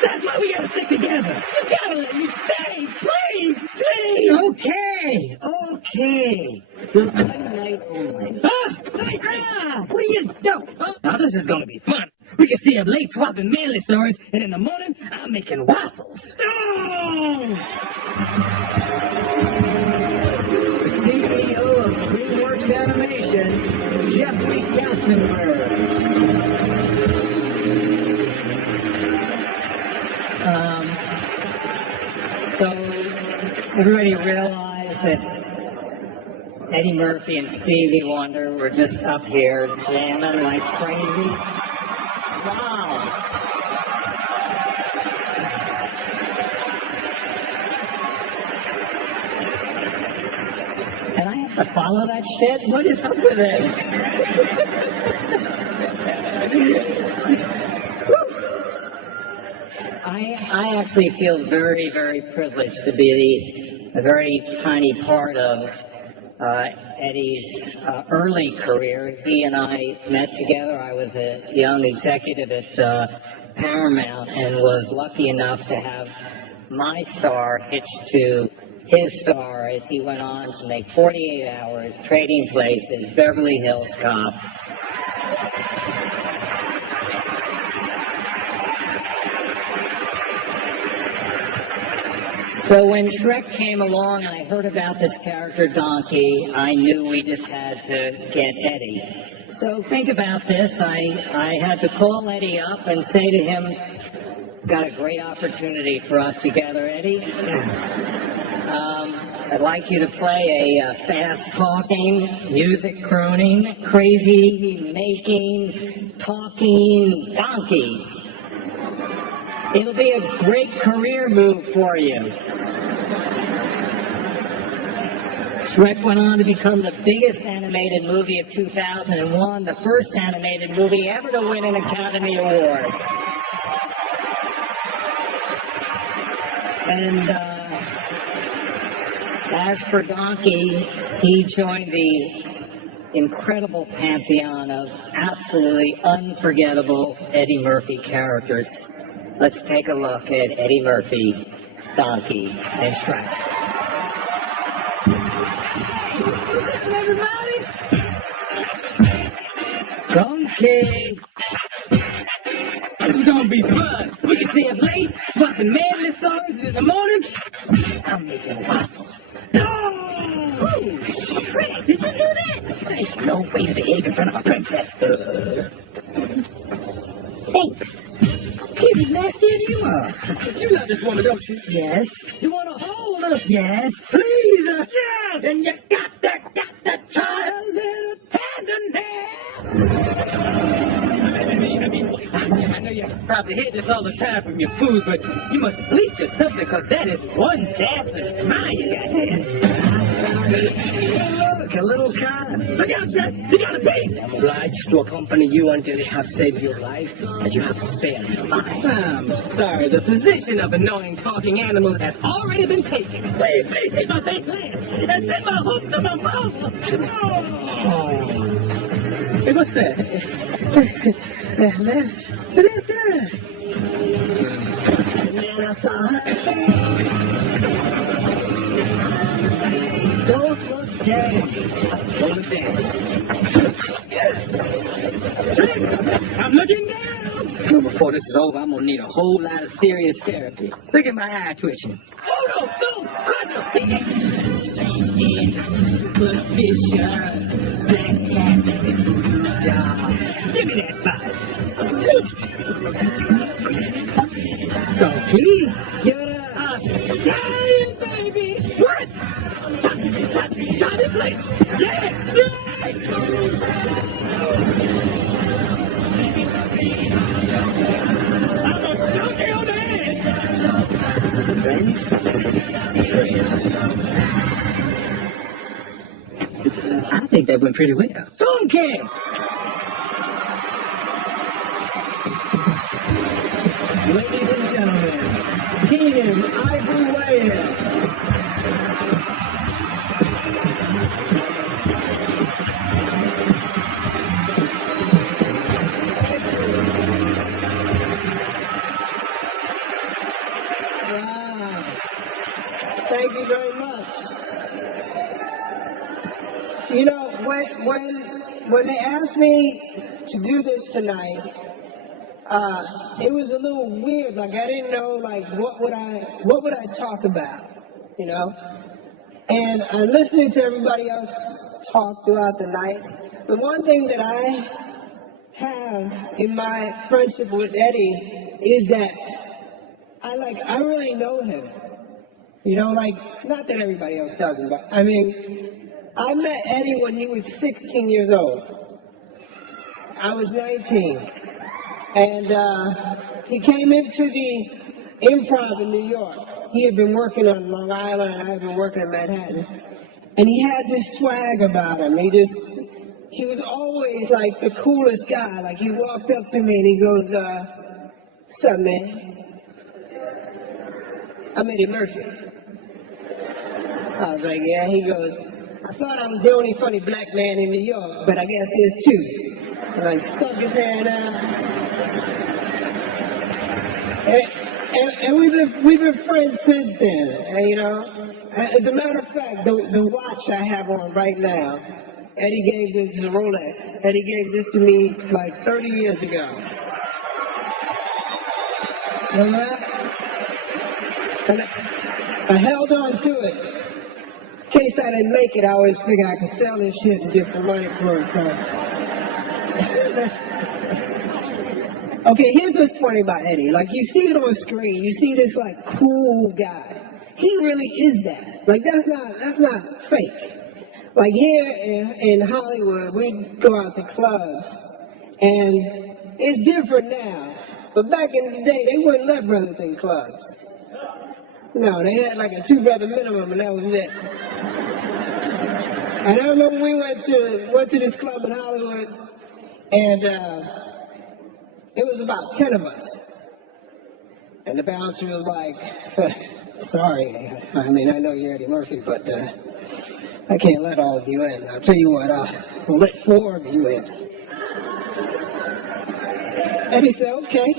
That's why we gotta stick together. You gotta let me stay, please, please. Okay. The night only. What do you do? Now this is gonna be fun. We can stay up late swapping manly stories, and in the morning, I'm making waffles. CEO of DreamWorks Animation, Jeffrey Katzenberg. So everybody realized that Eddie Murphy and Stevie Wonder were just up here jamming like crazy. Wow. And I have to follow that shit? What is up with this? I actually feel very, very privileged to be a very tiny part of Eddie's early career. He and I met together. I was a young executive at Paramount and was lucky enough to have my star hitched to his star as he went on to make 48 Hours, Trading Places, Beverly Hills Cop. So when Shrek came along and I heard about this character Donkey, I knew we just had to get Eddie. So think about this. I had to call Eddie up and say to him, got a great opportunity for us together, Eddie. I'd like you to play a fast-talking, music-crooning, crazy-making, talking donkey. It'll be a great career move for you. Shrek went on to become the biggest animated movie of 2001, the first animated movie ever to win an Academy Award. And as for Donkey, he joined the incredible pantheon of absolutely unforgettable Eddie Murphy characters. Let's take a look at Eddie Murphy, Donkey, and Shrek. What's up, everybody? Donkey! It's gonna be fun. We can stay up late, swapping manly stories, and in the morning, I'm making waffles. Oh, Shrek, did you do that? There's no way to behave in front of a princess. Thanks. He's as nasty as you are. You love this woman, don't you? Yes. You want to hold her? Yes. Please? Yes. And you got to that try a little tenderness. I know you probably hear this all the time from your food, but you must bleach or something, because that is one dazzling smile you got there. Look, a little kind. Look out, Chef. You got a piece. I'm obliged to accompany you until you have saved your life, and you have spared mine. I'm sorry, the position of annoying talking animal has already been taken. Please take my fake lance and send my hooks to my mouth. Oh. Hey, what's that? That's that. Don't look down. Don't look down. I'm looking down. Well, before this is over, I'm gonna need a whole lot of serious therapy. Look at my eye twitching. Oh, no, suspicious, black cat, give me that side. So you're Giant baby! What? Got it, place! Yeah! I'm a snooky on the I think that went pretty well. Donkey! Ladies and gentlemen, Keenan Ivory Wayans. Wow. Thank you very much. You know, when they asked me to do this tonight, it was a little weird. Like, I didn't know, like, what would I talk about, you know? And I'm listening to everybody else talk throughout the night. The one thing that I have in my friendship with Eddie is that I really know him. You know, like, not that everybody else doesn't, but I mean, I met Eddie when he was 16 years old. I was 19. And he came into the Improv in New York. He had been working on Long Island, and I had been working in Manhattan. And he had this swag about him. He was always like the coolest guy. Like, he walked up to me and he goes, "What's up, man? I'm Eddie Murphy." I was like, "Yeah." He goes, "I thought I was the only funny black man in New York, but I guess there's two." And like, stuck his hand out. And we've been friends since then. And, you know, as a matter of fact, the watch I have on right now, Eddie gave this to Rolex. Eddie gave this to me like 30 years ago. Remember that? And I held on to it. In case I didn't make it, I always figured I could sell this shit and get some money for it. So. Okay, here's what's funny about Eddie. Like, you see it on screen, you see this like cool guy. He really is that. Like, that's not fake. Like, here in Hollywood, we go out to clubs, and it's different now. But back in the day, they wouldn't let brothers in clubs. No, they had like a 2-brother minimum, and that was it. And I remember we went to this club in Hollywood, and it was about 10 of us. And the bouncer was like, "Sorry, I mean, I know you're Eddie Murphy, but I can't let all of you in. I'll tell you what, I'll let 4 of you in." Eddie said, "Okay."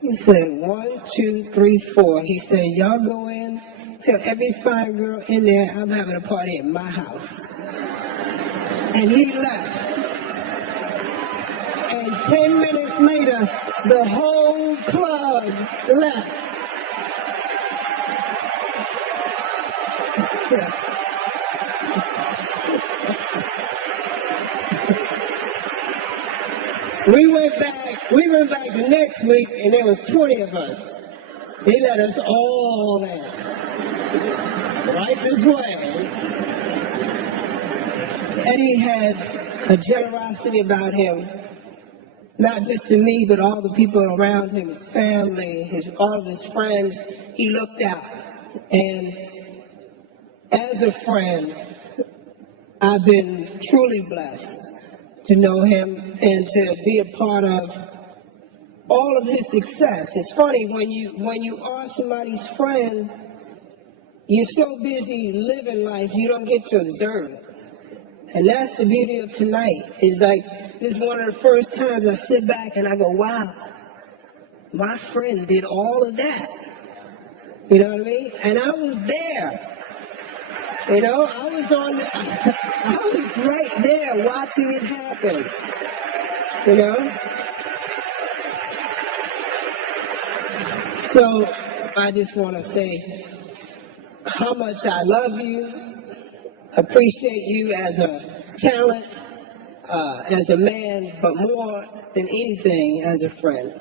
He said, 1, 2, 3, 4. He said, "Y'all go in, tell every fine girl in there I'm having a party at my house." And he left. And 10 minutes later, the whole club left. We went back the next week, and there was 20 of us. He let us all in. Right this way. Eddie had a generosity about him, not just to me, but all the people around him, his family, all of his friends. He looked out. And as a friend, I've been truly blessed to know him and to be a part of all of his success. It's funny, when you are somebody's friend, you're so busy living life, you don't get to observe it. And that's the beauty of tonight. It's like, this is one of the first times I sit back and I go, wow, my friend did all of that. You know what I mean? And I was there. You know, I was right there watching it happen. You know? So I just want to say how much I love you, appreciate you as a talent, as a man, but more than anything, as a friend.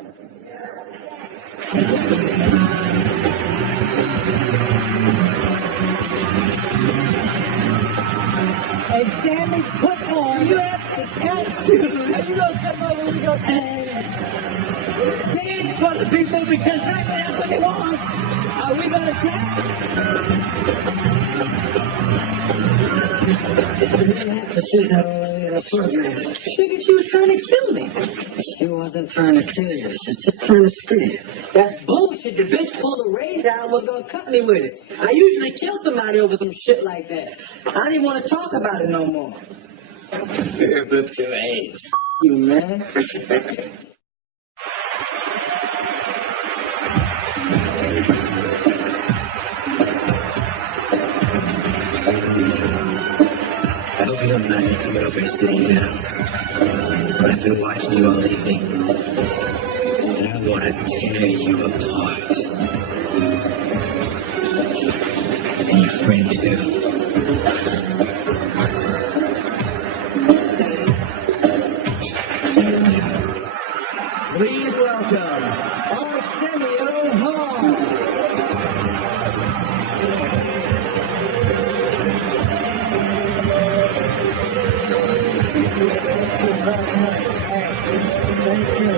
Hey, Stanley, put on. You have to tap shoes. Are you going to come over? We go dance for the people because that's what they want. Are we going to tap? Figured she was trying to kill me. She wasn't trying to kill you. She was just trying to screw you. That's bullshit. The bitch pulled a razor out and was going to cut me with it. I usually kill somebody over some shit like that. I didn't want to talk about it no more. You're booked to AIDS. You, man. I hope you don't mind me coming over and sitting down. But I've been watching you all evening. And I want to tear you apart. And your friend too. Please welcome Arsenio Hall. Thank you.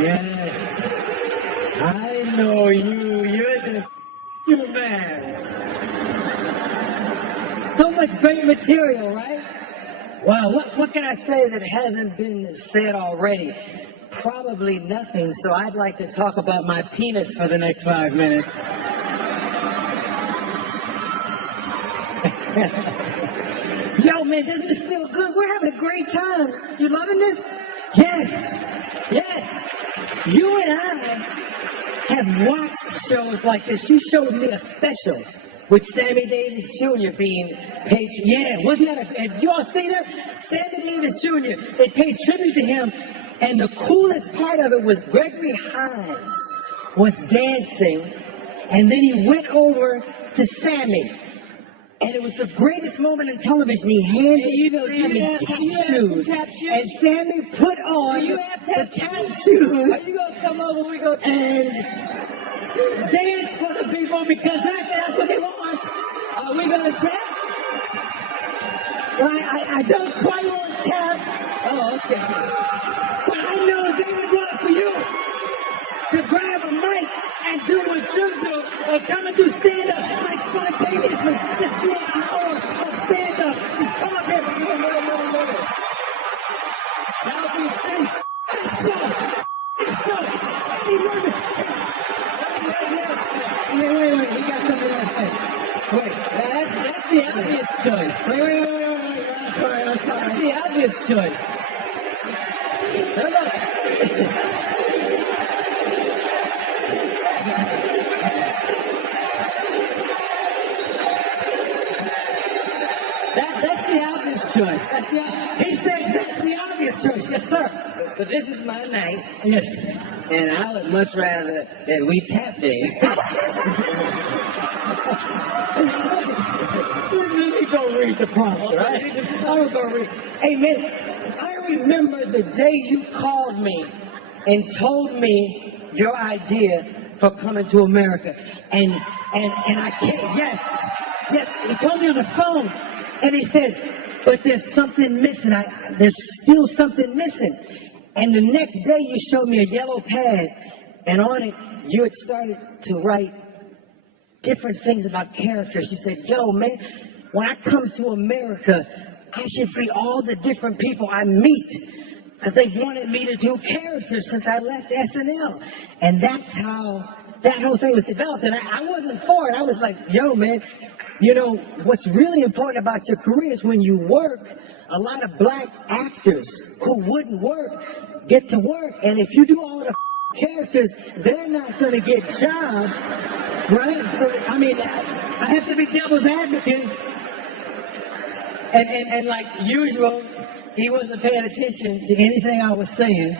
Yes. I know you. You're the man. So much great material, right? Well, what can I say that hasn't been said already? Probably nothing, so I'd like to talk about my penis for the next 5 minutes. Yo, man, doesn't this feel good? We're having a great time. You loving this? Yes. Yes. You and I have watched shows like this. You showed me a special with Sammy Davis Jr. being paid. Yeah, wasn't that did you all see that? Sammy Davis Jr. They paid tribute to him, and the coolest part of it was Gregory Hines was dancing, and then he went over to Sammy. And it was the greatest moment in television. He handed Sammy tap shoes. And Sammy put on the tap shoes. Are you going to come over? We go and dance for the people because that's what they want. Are we going to tap? Well, I don't quite want to tap. Oh, okay. But I know they would love for you to grab a mic and do what you do, or come and do stand-up, like spontaneously, just do an hour of stand-up, just talk everything, That would be safe. It's so. Hey, wait, he got something else to say. Wait, that's the obvious choice. Wait. I'm sorry. That's the obvious choice. Now look. That's the obvious choice. He said that's the obvious choice. Yes, sir. But this is my night. Yes. And I would much rather that we tap dance. Let me go read the prompt, right? I will go read. Hey, man, I remember the day you called me and told me your idea for coming to America. And I can't, yes, he told me on the phone, and he said, but there's something missing, there's still something missing. And the next day you showed me a yellow pad, and on it, you had started to write different things about characters. You said, yo, man, when I come to America, I should be all the different people I meet. Because they wanted me to do characters since I left SNL. And that's how that whole thing was developed. And I wasn't for it. I was like, yo, man, you know, what's really important about your career is when you work, a lot of black actors who wouldn't work get to work. And if you do all the characters, they're not going to get jobs, right? So, I mean, I have to be devil's advocate. And like usual, he wasn't paying attention to anything I was saying.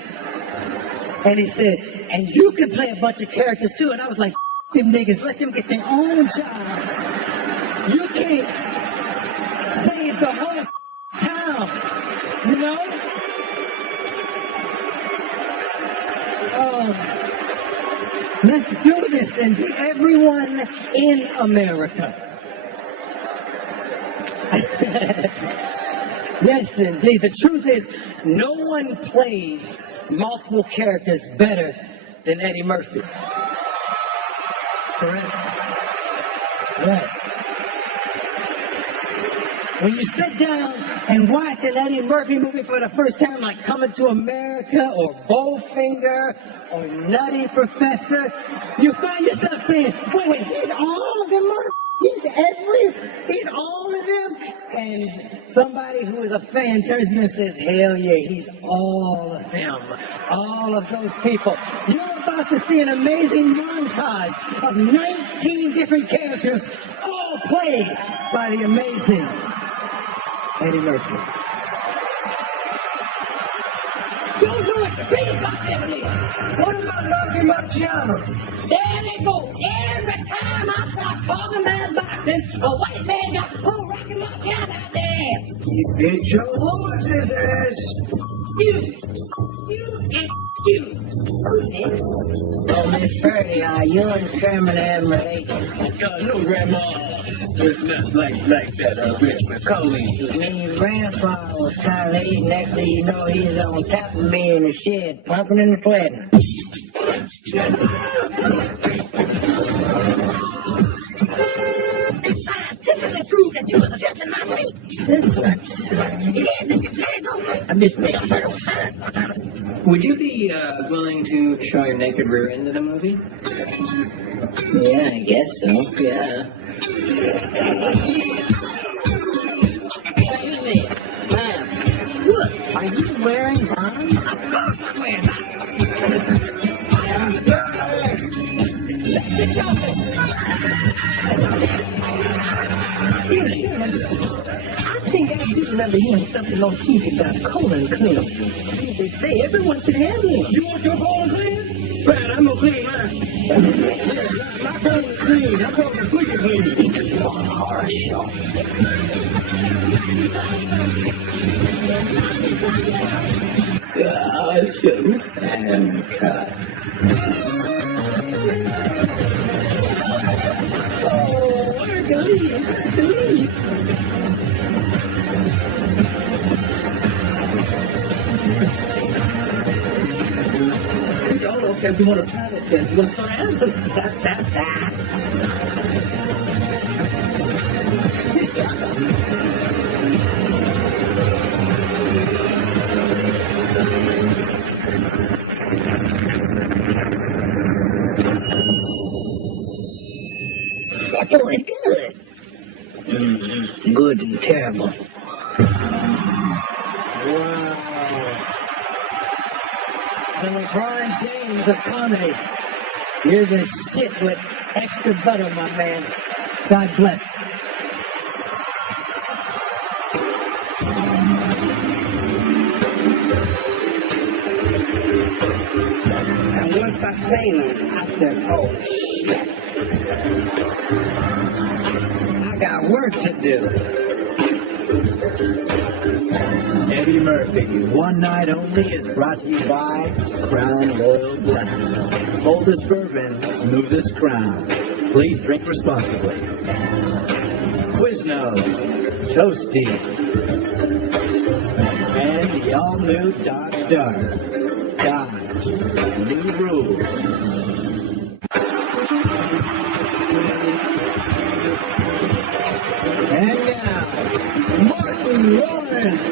And he said, and you can play a bunch of characters too. And I was like, them niggas, let them get their own jobs. You can't save the whole town, you know? Let's do this and be everyone in America. Yes, indeed. The truth is, no one plays multiple characters better than Eddie Murphy. Correct? Yes. When you sit down and watch an Eddie Murphy movie for the first time, like Coming to America or Bowfinger or Nutty Professor, you find yourself saying, wait, he's all of them, he's all of them? And somebody who is a fan turns to you and says, hell yeah, he's all of them, all of those people. You're about to see an amazing montage of 19 different characters, all played by the amazing Eddie Murphy. Don't do it! Think about that here. What about Rocky Marciano? There they go. Every time I start talking about boxing, a white man got to pull Rocky Marciano out there. You bitch your horse's ass. You and you. Who's this? Oh, Miss Birdie, you and Sherman have relations. No, Grandma. It's not like that, Rich McCauley. Me and Grandpa was tired of eating. Next thing you know, he's on top of me in the shed, pumping and sweating. Scientifically proved that you was a just in my feet. Yeah, Mr. Jago. I'm just making sure. Would you be willing to show your naked rear end in a movie? Yeah, I guess so. Yeah. Excuse me, ma'am. What? Are you wearing bonds? Of course I'm wearing mine. I think I do remember hearing something on TV about colon cleanse. They say everyone should have one. You want your colon clean? Right, I'm gonna clean mine. My colon's clean. I'm going to squeaky clean. Awesome. And cut. Okay, if you want to try this, then you want to start out. That's doing good. Good and terrible. Wow. The LeBron James of comedy. You're the shit with extra butter, my man. God bless. And once I seen him, I said, oh, shit. I got work to do. Eddie Murphy, One Night Only is brought to you by Crown Royal Black. Oldest bourbon, smoothest crown. Please drink responsibly. Quiznos, Toasty, and the all-new Dodge Dart. Dodge, new rules. And now, Martin Lawrence.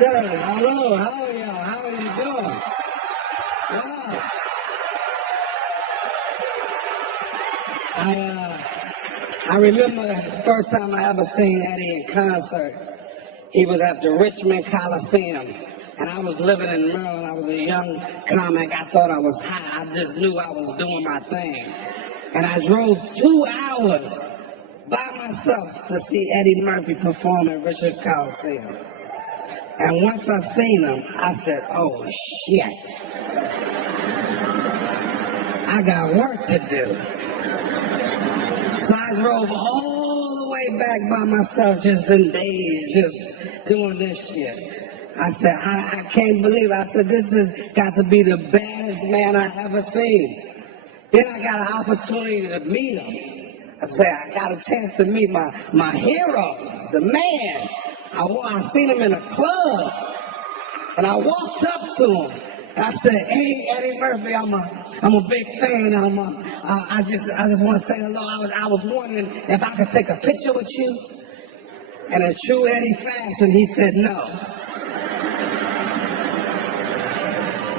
Hello, how are y'all? How are you doing? Wow. I remember the first time I ever seen Eddie in concert. He was at the Richmond Coliseum, and I was living in Maryland. I was a young comic. I thought I was high. I just knew I was doing my thing. And I drove 2 hours by myself to see Eddie Murphy perform at Richmond Coliseum. And once I seen him, I said, oh shit. I got work to do. So I drove all the way back by myself, just in days, just doing this shit. I said, I can't believe it. I said, this has got to be the baddest man I ever seen. Then I got an opportunity to meet him. I said, I got a chance to meet my hero, the man. I seen him in a club, and I walked up to him, and I said, hey, Eddie Murphy, I'm a big fan. I just want to say hello. I was wondering if I could take a picture with you. And in true Eddie fashion, he said no.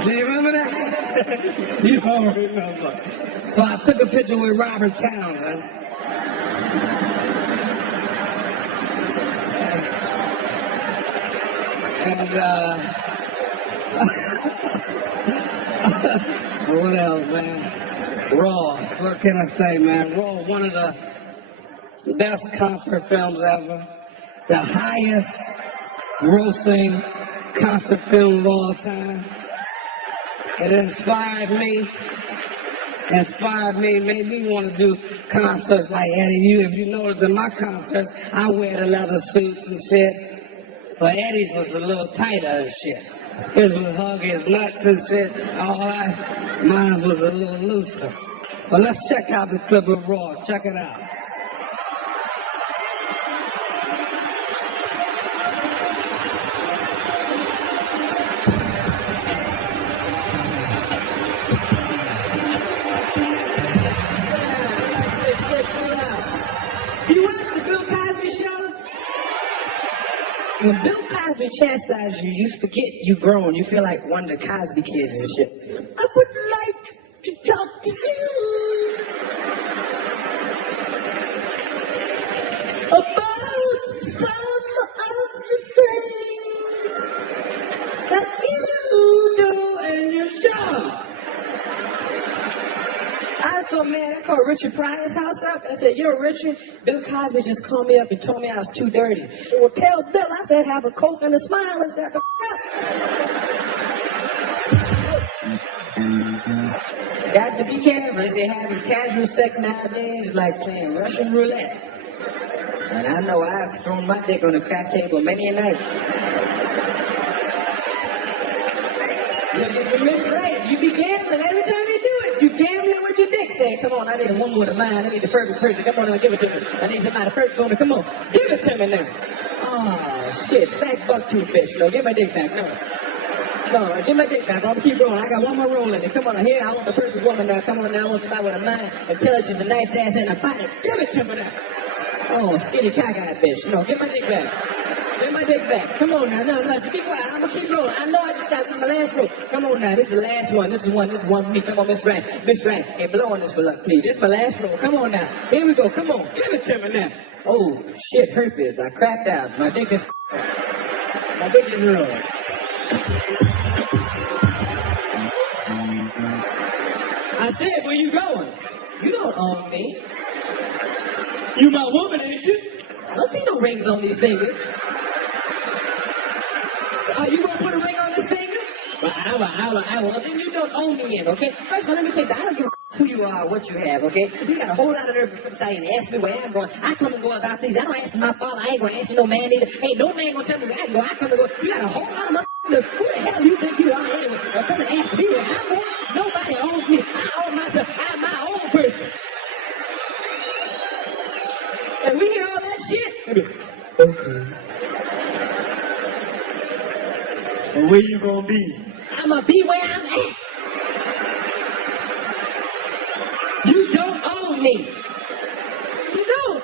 Do you remember that? You don't remember. So I took a picture with Robert Townsend. And, what else, man? Raw. What can I say, man? Raw, one of the best concert films ever. The highest grossing concert film of all time. It inspired me, made me want to do concerts like Eddie. If you notice in my concerts, I wear the leather suits and shit. But Eddie's was a little tighter and shit. His was hug his nuts and shit. Mine was a little looser. But let's check out the clip of Raw. Check it out. You watch the Bill Cosby show? When Bill Cosby chastises you, you forget you grown. You feel like one of the Cosby kids and shit. I would like to talk to you about some of the things that you do in your show. I was so mad, I called Richard Pryor's house up. I said, yo, Richard, Bill Cosby just called me up and told me I was too dirty. Well, tell Bill I said have a Coke and a smile and shut the up. Got to be careful. They say having casual sex nowadays is like playing Russian roulette. And I know I've thrown my dick on the crack table many a night. You miss right. You be gambling every time you do it. You gambling with your dick. Say, come on, I need a one more of mine. I need the perfect person. Come on, give it to me. I need somebody perfect on me. Come on, give it to me now. Oh, shit. Fat buck toothfish. No, give my dick back. No, give my dick back. I'm gonna keep rolling. I got one more roll in it. Come on, here. I want the perfect woman now. Come on now. I want somebody with a mind, intelligence, a nice ass, and a body. Give it to me now. Oh, skinny cockeyed bitch. No, give my dick back. Give my dick back. Come on now. No, so be quiet. I'm gonna keep rolling. I know I just got my last roll. Come on now. This is the last one. This is one for me. Come on, Miss Rank. Miss Rank. Hey, blow on this for luck, please. This is my last roll. Come on now. Here we go. Come on. Give it to me now. Oh, shit. Herpes. I cracked out. My dick is ruined. I said, where you going? You don't own me. You my woman, ain't you? I don't see no rings on these fingers. Are you gonna put a ring on this finger? Well, well, then you don't own me in, okay? First of all, let me tell you, I don't give a who you are, what you have, okay? You got a whole lot of nerve to start and ask me where I'm going. I come and go about things. I don't ask my father. I ain't gonna ask no man either. Ain't no man gonna tell me where I go. I come and go. You got a whole lot of motherfuckers. Who the hell do you think you are anyway? Come and ask me where I'm going. Nobody owns me. I own myself. I'm my own person. And we hear all that shit. Okay. And where you gonna be? I'ma be where I'm at. You don't own me. You don't.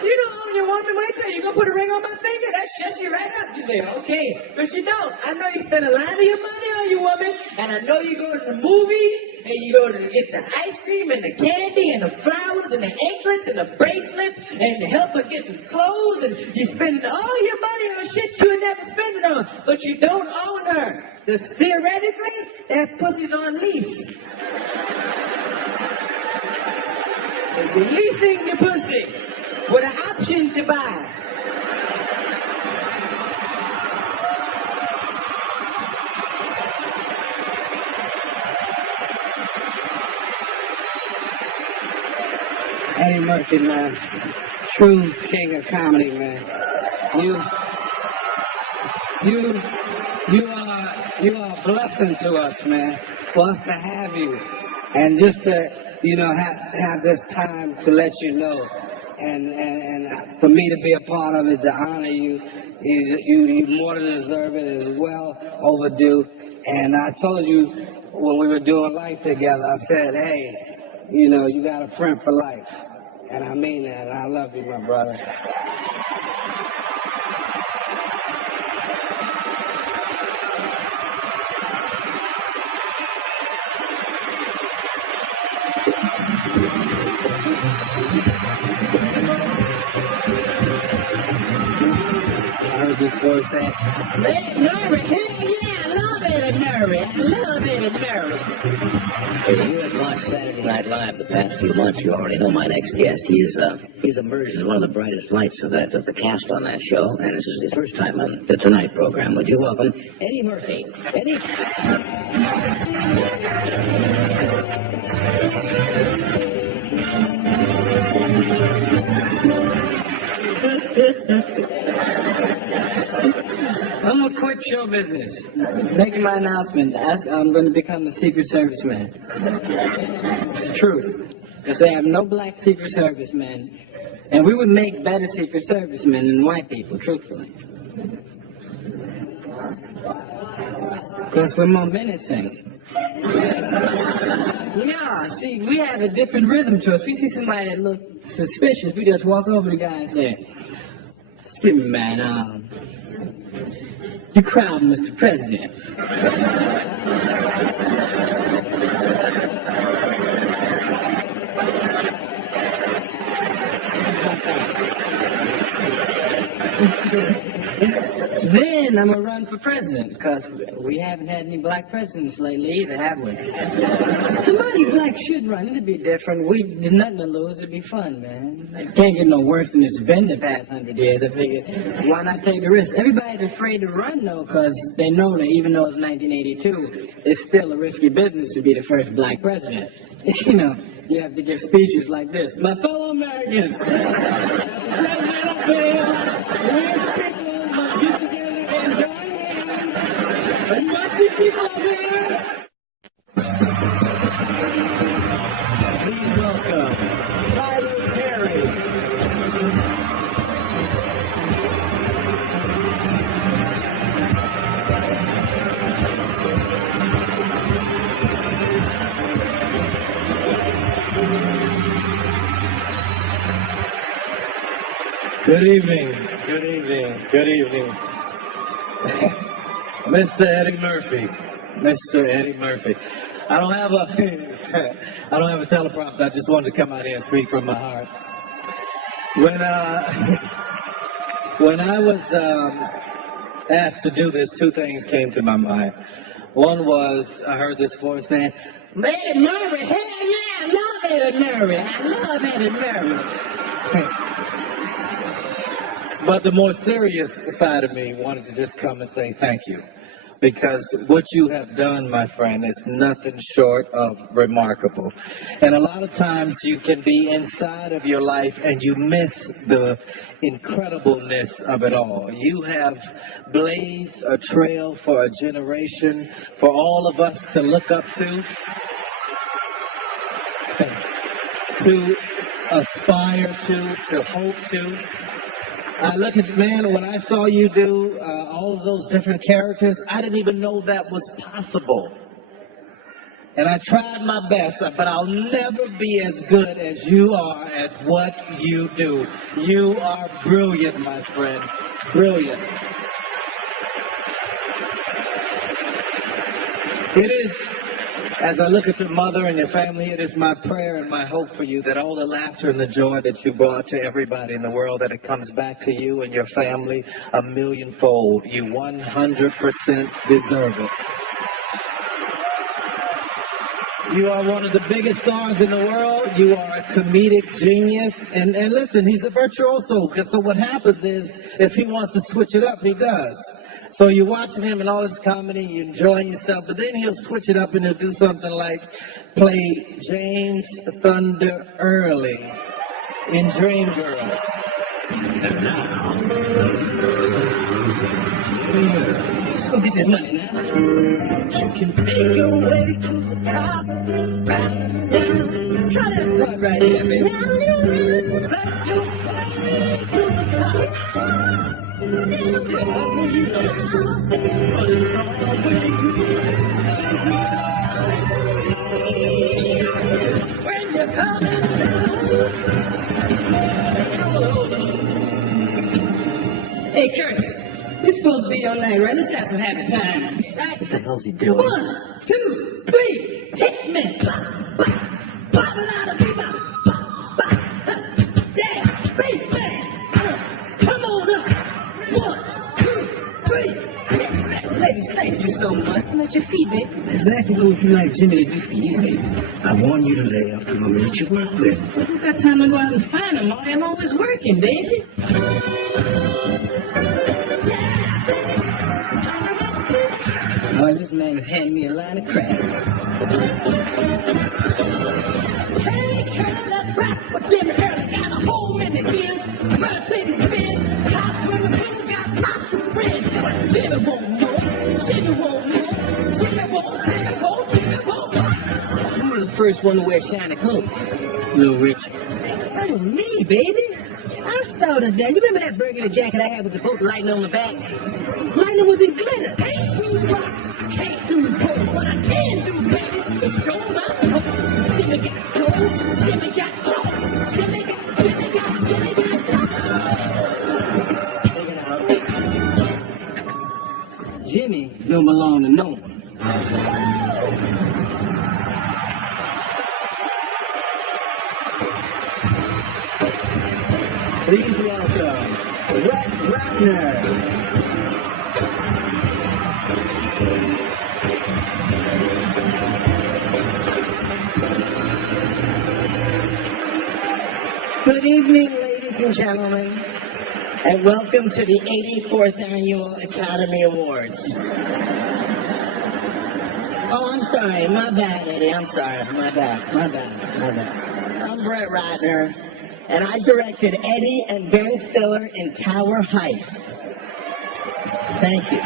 You don't own your woman. Wait till you gonna put a ring on my finger. That shuts you right up. You say, okay, but you don't. I know you spend a lot of your money on your woman, and I know you go to the movies, and you go to get the ice cream and the candy and the flowers and the anklets and the bracelets and to help her get some clothes, and you spend all your money on shit you would never spend it on, but you don't own her. Just theoretically, that pussy's on lease. And you're leasing the pussy with an option to buy. Eddie Murphy, man. True king of comedy, man. You are a blessing to us, man. For us to have you. And just to, have this time to let you know. And for me to be a part of it, to honor you, you more than deserve it. It's well overdue. And I told you when we were doing life together, I said, hey, you got a friend for life. And I mean that, and I love you, my brother. I heard this voice say, Murray, yeah, I love Eddie Murray. I love Eddie Murray. If you have watched Saturday Night Live the past few months, you already know my next guest. He's emerged as one of the brightest lights of the cast on that show, and this is his first time on the Tonight program. Would you welcome Eddie Murphy? Eddie. I'm gonna quit show business. Making my announcement. I'm gonna become a Secret Service man. It's the truth. Because they have no black Secret Service men. And we would make better Secret Service men than white people, truthfully. Because we're more menacing. Yeah, see, we have a different rhythm to us. We see somebody that looks suspicious, we just walk over to the guy and say, excuse me, man, you crowd, Mr. President. Then I'm going to run for president, because we haven't had any black presidents lately either, have we? Somebody black should run. It'd be different. There's nothing to lose. It'd be fun, man. It can't get no worse than it's been the past 100 years. I figure, why not take the risk? Everybody's afraid to run, though, because they know that even though it's 1982, it's still a risky business to be the first black president. You have to give speeches like this. My fellow Americans, get together and join hands and watch these people over here. Please welcome Tyler Terry. Good evening. Good evening. Good evening. Mr. Eddie Murphy. Mr. Eddie Murphy. I don't have a teleprompter. I just wanted to come out here and speak from my heart. When I was asked to do this, two things came to my mind. One was I heard this voice saying, Eddie Murphy, hell yeah, I love Eddie Murphy. I love Eddie Murphy. But the more serious side of me wanted to just come and say thank you. Because what you have done, my friend, is nothing short of remarkable. And a lot of times you can be inside of your life and you miss the incredibleness of it all. You have blazed a trail for a generation, for all of us to look up to aspire to hope to. I look at you, man, when I saw you do all of those different characters, I didn't even know that was possible. And I tried my best, but I'll never be as good as you are at what you do. You are brilliant, my friend. Brilliant. It is, as I look at your mother and your family, it is my prayer and my hope for you that all the laughter and the joy that you brought to everybody in the world, that it comes back to you and your family a millionfold. You 100% deserve it. You are one of the biggest stars in the world. You are a comedic genius. And listen, he's a virtuoso. So what happens is, if he wants to switch it up, he does. So you're watching him and all his comedy, you're enjoying yourself, but then he'll switch it up and he'll do something like play James Thunder Early in Dreamgirls. And now, Let's go get this money now. You can make your way to the top, right down. Try that part right here, baby. Make your way to the top. When you're coming down. Hey, Curtis, this is supposed to be your night, right? Let's have some happy times, right? what the hell's he doing? 1, 2, 3, hit me. Pop, pop, pop it out of me. Pop, pop, pop. Yeah, baby. Come on up. 1, 2, 3. Ladies, thank you so much. Come at your feet, baby. Exactly what would you like Jimmy to do for you, baby? I warned you to lay off the woman that you work with. You got time to go out and find them. I'm always working, baby. Boy, this man is handing me a line of crap. Hey, Curly, rap for Jimmy Curly. Got a hole in the bin. Run city spin. House with the blue. Got lots of friends. Jimmy won't know. Jimmy won't know. Jimmy won't. Jimmy won't. Jimmy won't. Who was the first one to wear shiny clothes? Little Richard. That was me, baby. I started that. You remember that burgundy jacket I had with the boat lightning on the back? Lightning was in glitter. Can't do cold. What I can do, baby, is show my soul. Jimmy got soul. Jimmy got soul. Jimmy got soul. Jimmy don't belong to no one. Please welcome Brett Ratner. Good evening, ladies and gentlemen, and welcome to the 84th Annual Academy Awards. Oh, I'm sorry. My bad, Eddie. I'm sorry. My bad. I'm Brett Ratner, and I directed Eddie and Ben Stiller in Tower Heist. Thank you.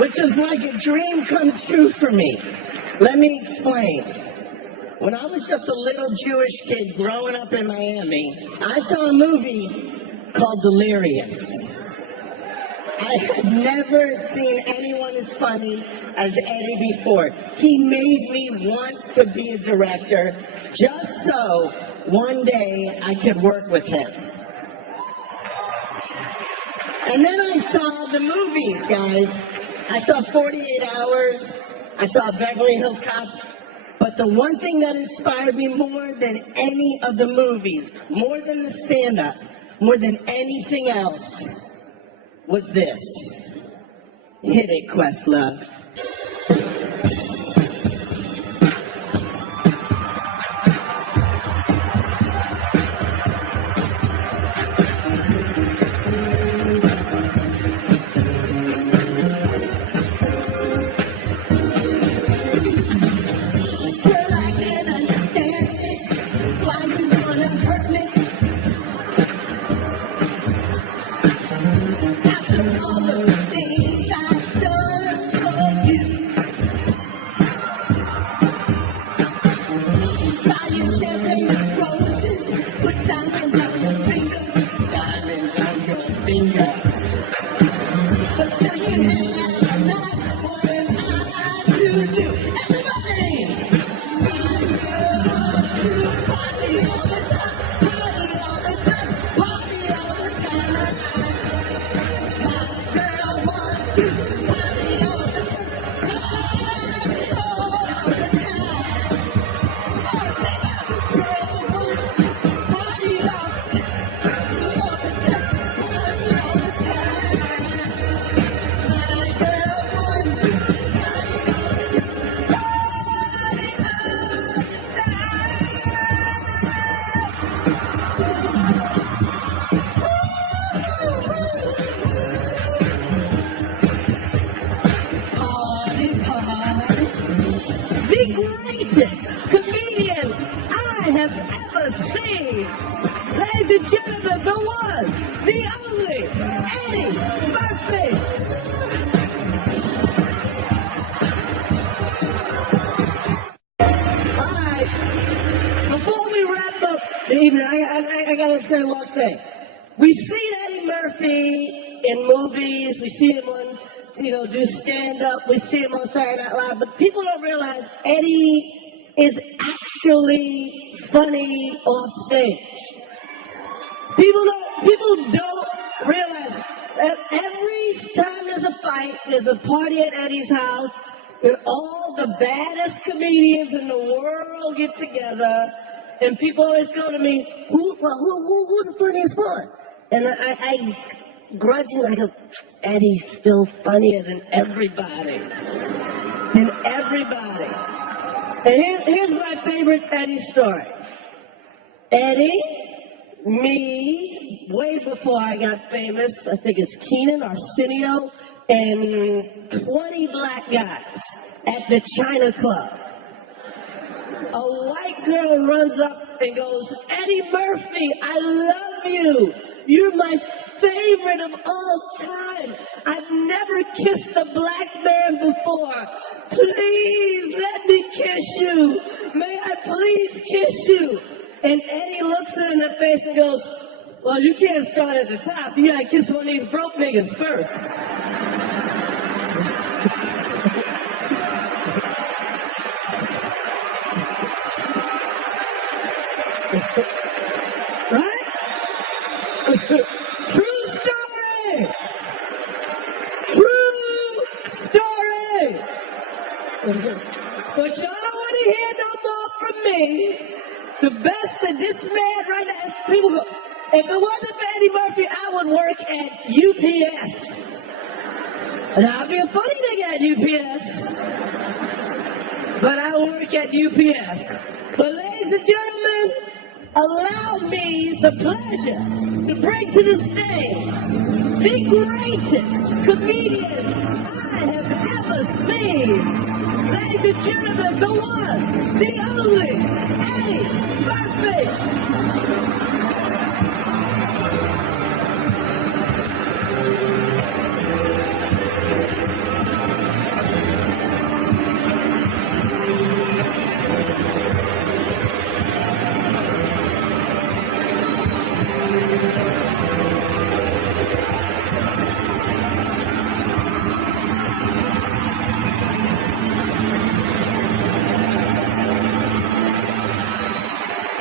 Which was like a dream come true for me. Let me explain. When I was just a little Jewish kid growing up in Miami, I saw a movie called Delirious. I had never seen anyone as funny as Eddie before. He made me want to be a director just so one day I could work with him. And then I saw the movies, guys. I saw 48 Hours. I saw Beverly Hills Cop. But the one thing that inspired me more than any of the movies, more than the stand-up, more than anything else, was this. Hit it, Questlove. have ever seen. Ladies and gentlemen, the one, the only, Eddie Murphy. All right. Before we wrap up the evening, I gotta say one thing. We see Eddie Murphy in movies. We see him on, do stand-up. We see him on Saturday Night Live. But people don't realize Eddie is actually funny off stage. People don't realize that every time there's a fight, there's a party at Eddie's house, and all the baddest comedians in the world get together, and people always go to me, who's the funniest one? And I grudgingly go, Eddie's still funnier than everybody. And here's my favorite Eddie story. Eddie, me, way before I got famous, I think it's Keenan, Arsenio, and 20 black guys at the China Club. A white girl runs up and goes, Eddie Murphy, I love you. You're my favorite of all time. I've never kissed a black man before. Please let me kiss you. May I please kiss you? And Eddie looks her in the face and goes, well, you can't start at the top. You gotta kiss one of these broke niggas first. Right? True story! True story! But y'all don't want to hear no more from me. The best that this man right now, people go, if it wasn't for Eddie Murphy, I would work at UPS. And I'll be a funny nigga at UPS. But I work at UPS. But ladies and gentlemen, allow me the pleasure to bring to the stage the greatest comedian I have ever seen. Ladies and gentlemen, the one, the only, Eddie Murphy.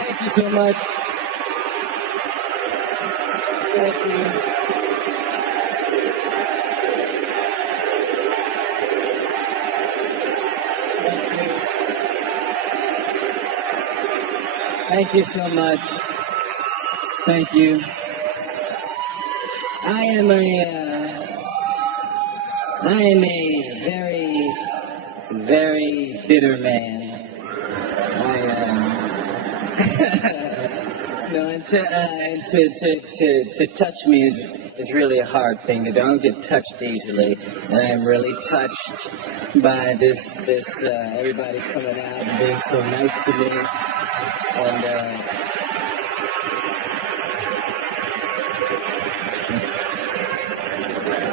Thank you so much. Thank you. Thank you so much. Thank you. I am a very, very bitter man. No, and to touch me is really a hard thing to do. I don't get touched easily, and I'm really touched by this everybody coming out and being so nice to me, and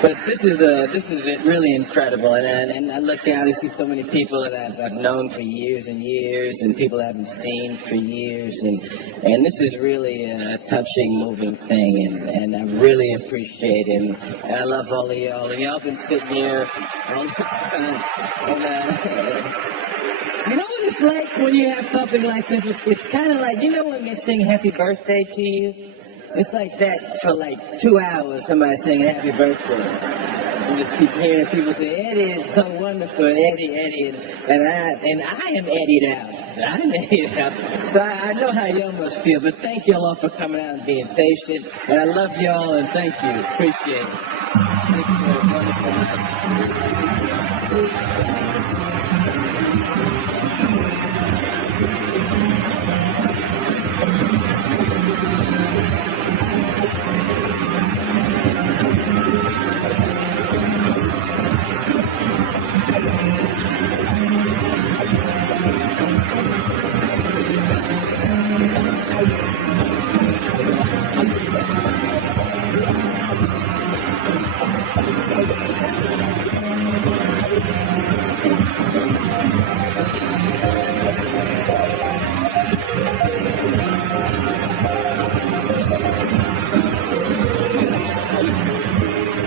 but this is really incredible, and I look out and see so many people that I've known for years and years, and people I haven't seen for years, and this is really a touching, moving thing, and I really appreciate it, and I love all of y'all, and y'all been sitting here all this time, and you know what it's like when you have something like this? It's kind of like, you know when they sing Happy Birthday to you? It's like that for like 2 hours, somebody singing Happy Birthday. You just keep hearing people say, Eddie, it's so wonderful, Eddie, and I am Eddied out. I'm Eddied out. So I know how y'all must feel, but thank y'all all for coming out and being patient, and I love y'all, and thank you. Appreciate it.